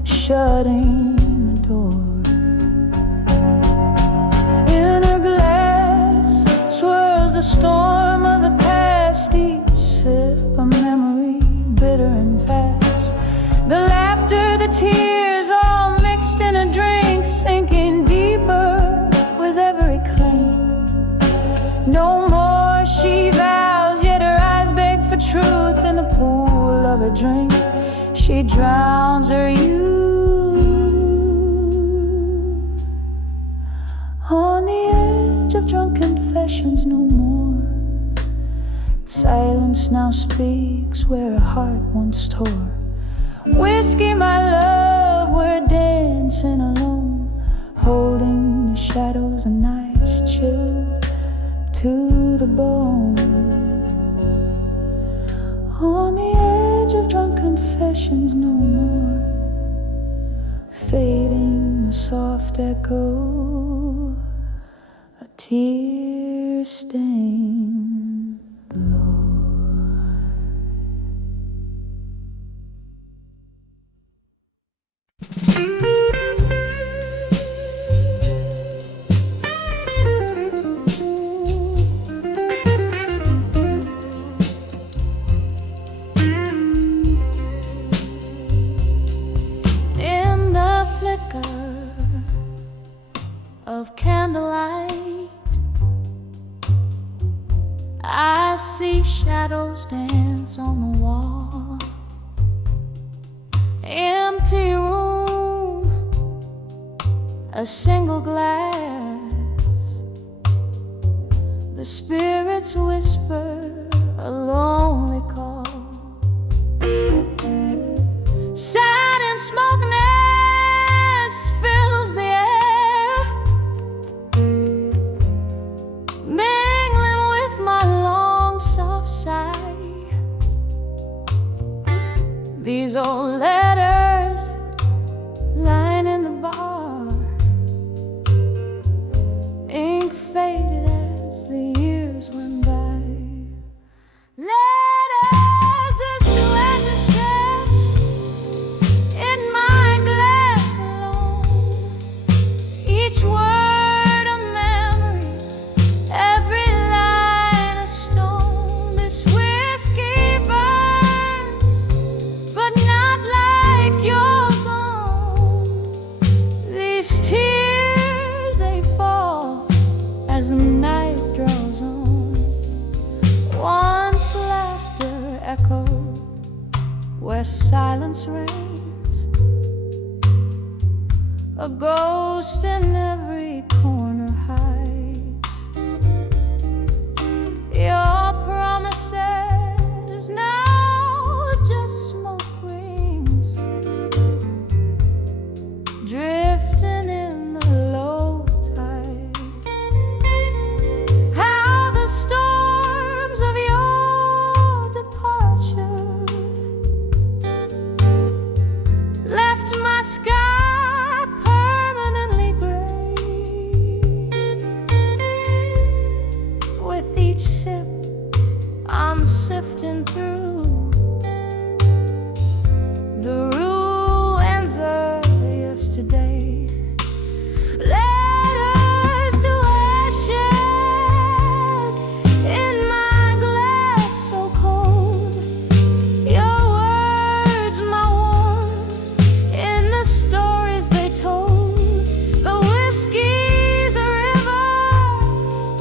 shutting the door. No more, she vows, yet her eyes beg for truth. In the pool of her drink, she drowns her youth. On the edge of drunk confessions, no more. Silence now speaks where her heart once tore. Whiskey, my love, we're dancing alone, holding the shadows and nights chilled to the bone. On the edge of drunk confessions, no more. Fading, a soft echo, a tear-stained floor. In the flicker of candlelight, I see shadows dance on the wall. Empty room, a single glass. The spirits whisper a lonely call. Sad and smokiness fills the air, mingling with my long soft sigh. These old letters lying in the bar, ink faded as the years went by. Letters, there's new ashes in my glass alone. Each word a memory, every line a stone. This whiskey burns, but not like you're gone. These tears, they fall as the night draws on. Once laughter echoed where silence reigns, a ghost in every corner hides. Your promises now just smoke rings, drifting in the low tide. How the storms of your departure left my sky permanently gray. With each sip, I'm sifting through the ruins of yesterday. Letters to ashes in my glass so cold. Your words, my warmth, in the stories they told. The whiskey's a river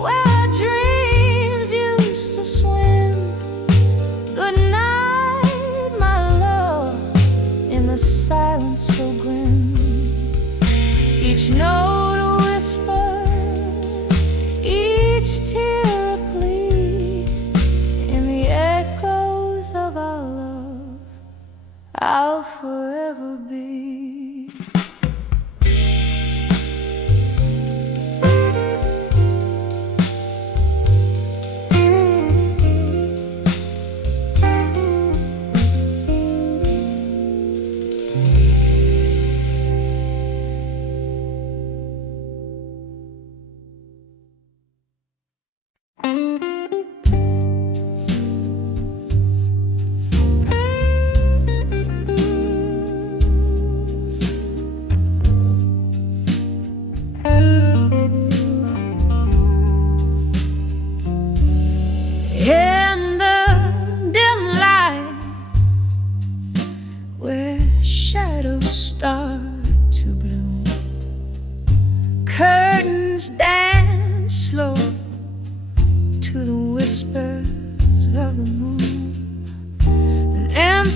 where our dreams used to swim. Good night, my love, in the silence so grim. Each note a whisper, each tear a plea. In the echoes of our love, I'll forever be.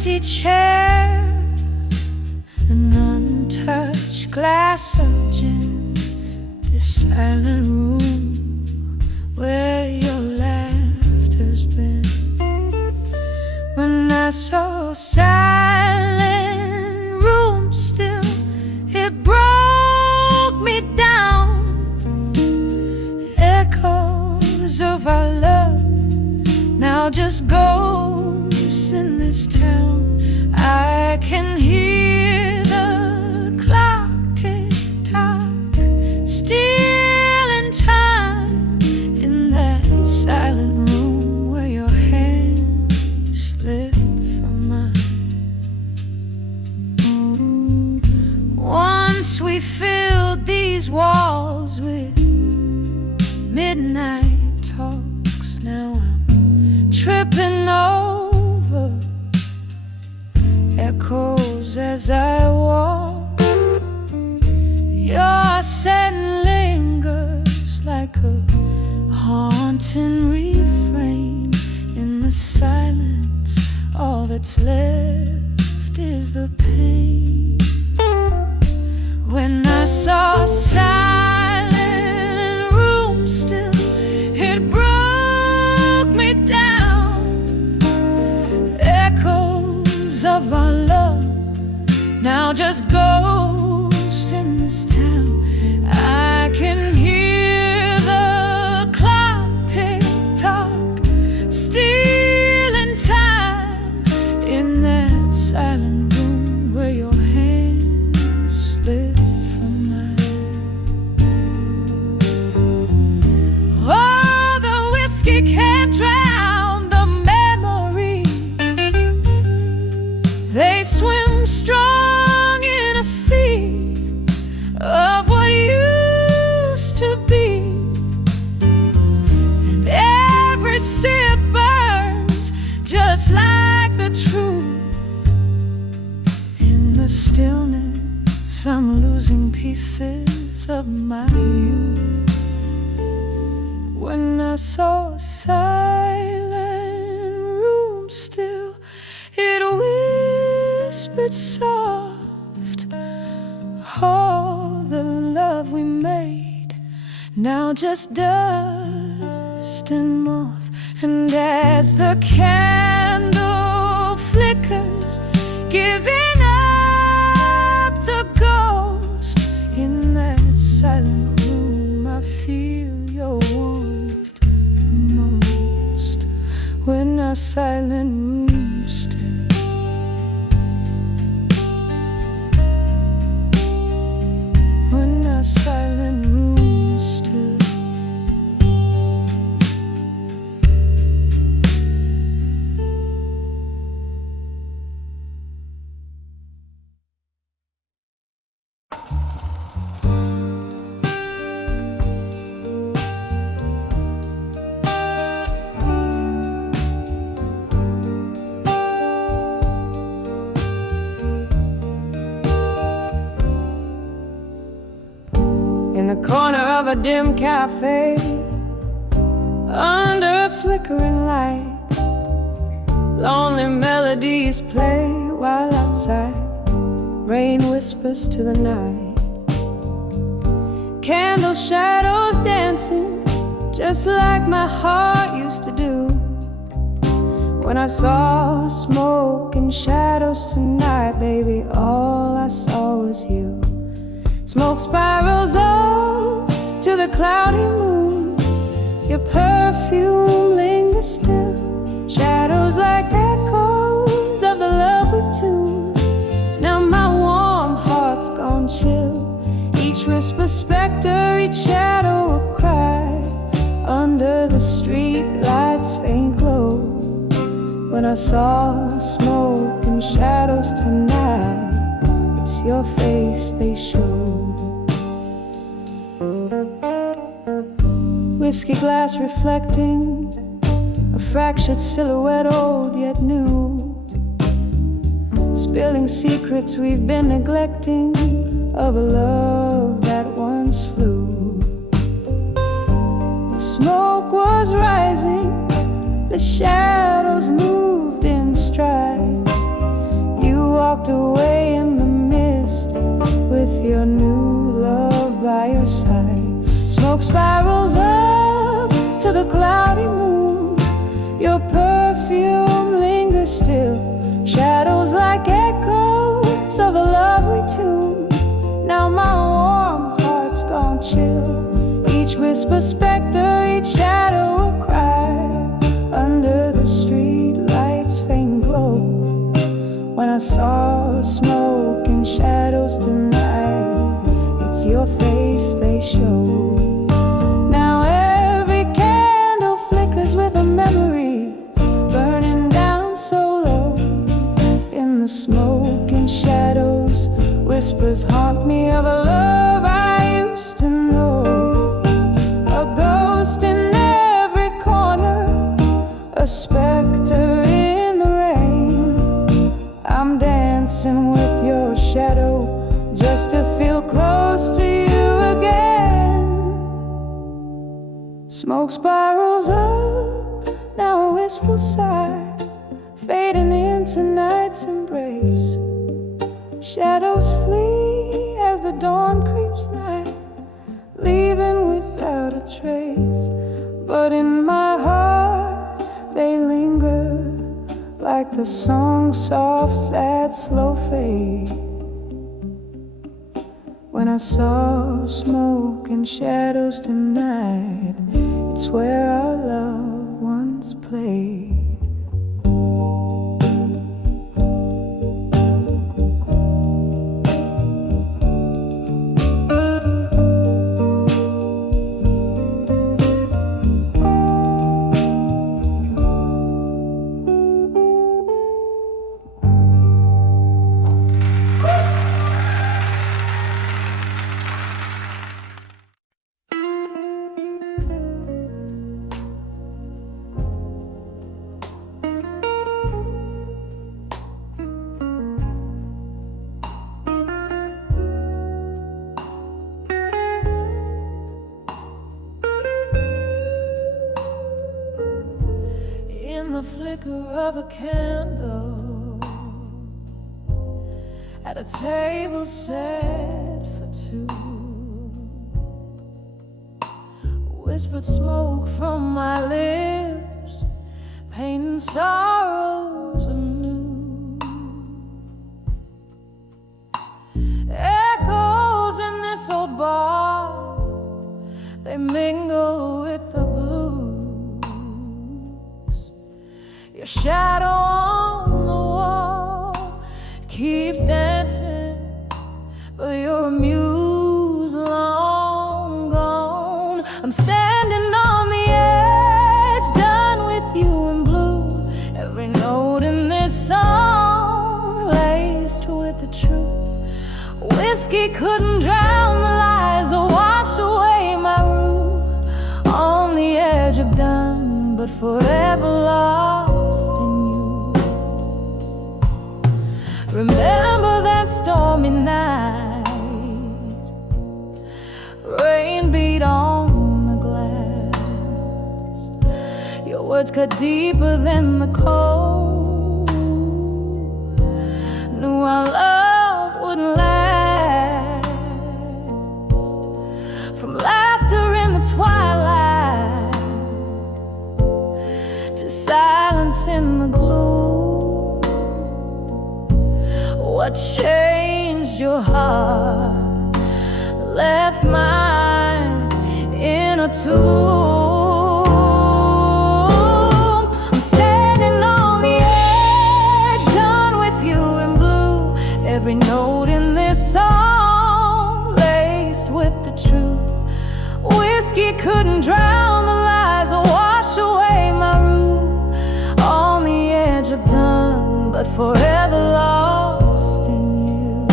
empty chair, an untouched glass of gin, this silent room where your laughter's been. When I saw a silent room still, it broke me down. Echoes of our love now just ghosts in this town. I can hear the clock tick-tock, still in time, in that silent room where your hand slipped from mine. Once we filled these walls with midnight talks, now I'm tripping over echoes as I walk. Your scent lingers like a haunting refrain in the silence. All that's left is the pain. When I saw a silent room still, it broke me down. Echoes of our love now just ghosts in this town. I can hear the clock tick-tock, still in time, in that silent room where your hand slipped from mine. Oh, the whiskey can't drown the memory. They swim strong in a sea of what used to be, and every sip burns just like the truth. In the stillness, I'm losing pieces of my youth. When I saw a silent room still, it whispered soft, all the love we made, now just dust and moth. And as the candle flickers, giving up the ghost, in that silent room I feel your warmth the most. When our silent room still, when our silent room still. In the corner of a dim cafe, under a flickering light, lonely melodies play while outside rain whispers to the night. Candle shadows dancing just like my heart used to do. When I saw smoke and shadows tonight, baby, all I saw was you. Smoke spirals up to the cloudy moon. Your perfume lingers still. Shadows like echoes of the love we tuned. Now my warm heart's gone chill. Each whisper specter, each shadow a cry. Under the street lights' faint glow. When I saw smoke and shadows tonight, it's your face they showed. Whiskey glass reflecting a fractured silhouette, old yet new, spilling secrets we've been neglecting of a love that once flew. The smoke was rising, the shadows moved in strides. walked away in the mist with your new love by your side. Smoke spirals up to the cloudy moon. Your perfume lingers still. Shadows like echoes of a lovely tune. Now my warm heart's gone chill. Each whisper specter, each shadow a cry. Under the street lights faint glow. When I saw smoke and shadows tonight, it's your face they show. Now every candle flickers with a memory, burning down so low. In the smoke and shadows, whispers haunt me of a love I used to know. A ghost in every corner, a specter in the rain. I'm dancing with your shadow just to feel close to you again. Smoke spirals up, now a wistful sigh, fading into night's embrace. Shadows flee as the dawn creeps nigh, leaving without a trace. But in my heart they linger, like the song's soft, sad, slow fade. When I saw smoke and shadows tonight, it's where our love once played. In the flicker of a candle, at a table set for two, whispered smoke from my lips, painting sorrows anew. Echoes in this old bar, they mingle with the blues. Your shadow on the wall keeps dancing, but your muse long gone. I'm standing on the edge, done with you in blue. Every note in this song laced with the truth. Whiskey couldn't drown the lies or wash away my rue. On the edge of done, but forever lost in you. Remember that stormy night, rain beat on the glass. Your words cut deeper than the cold. Knew our love wouldn't last. From laughter in the twilight to silence in the gloom. What changed your heart left mine in a tomb. I'm standing on the edge, done with you in blue. Every note in this song laced with the truth. Whiskey couldn't drown the lies or wash away my rue. On the edge of done, but forever lost in you.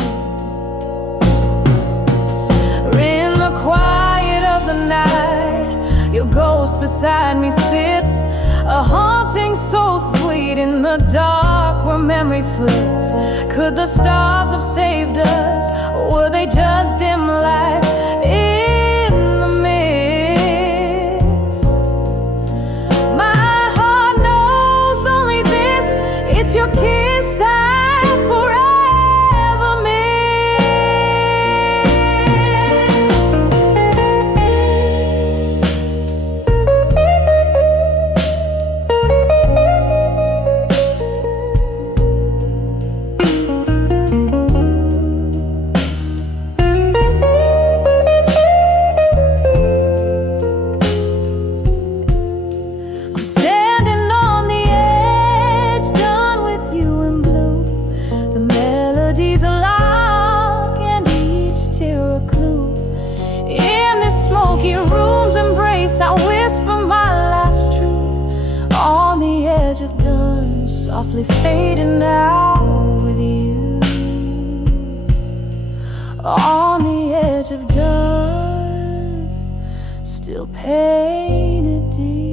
In the quiet of the night, your ghost beside me sits, a haunting so sweet in the dark where memory flits. Could the stars have saved us, or were they just dim lights in the mist? My heart knows only this, it's your kiss I forever smoky room's embrace, I whisper my last truth on the edge of dawn, softly fading out with you. On the edge of dawn, still painted deep.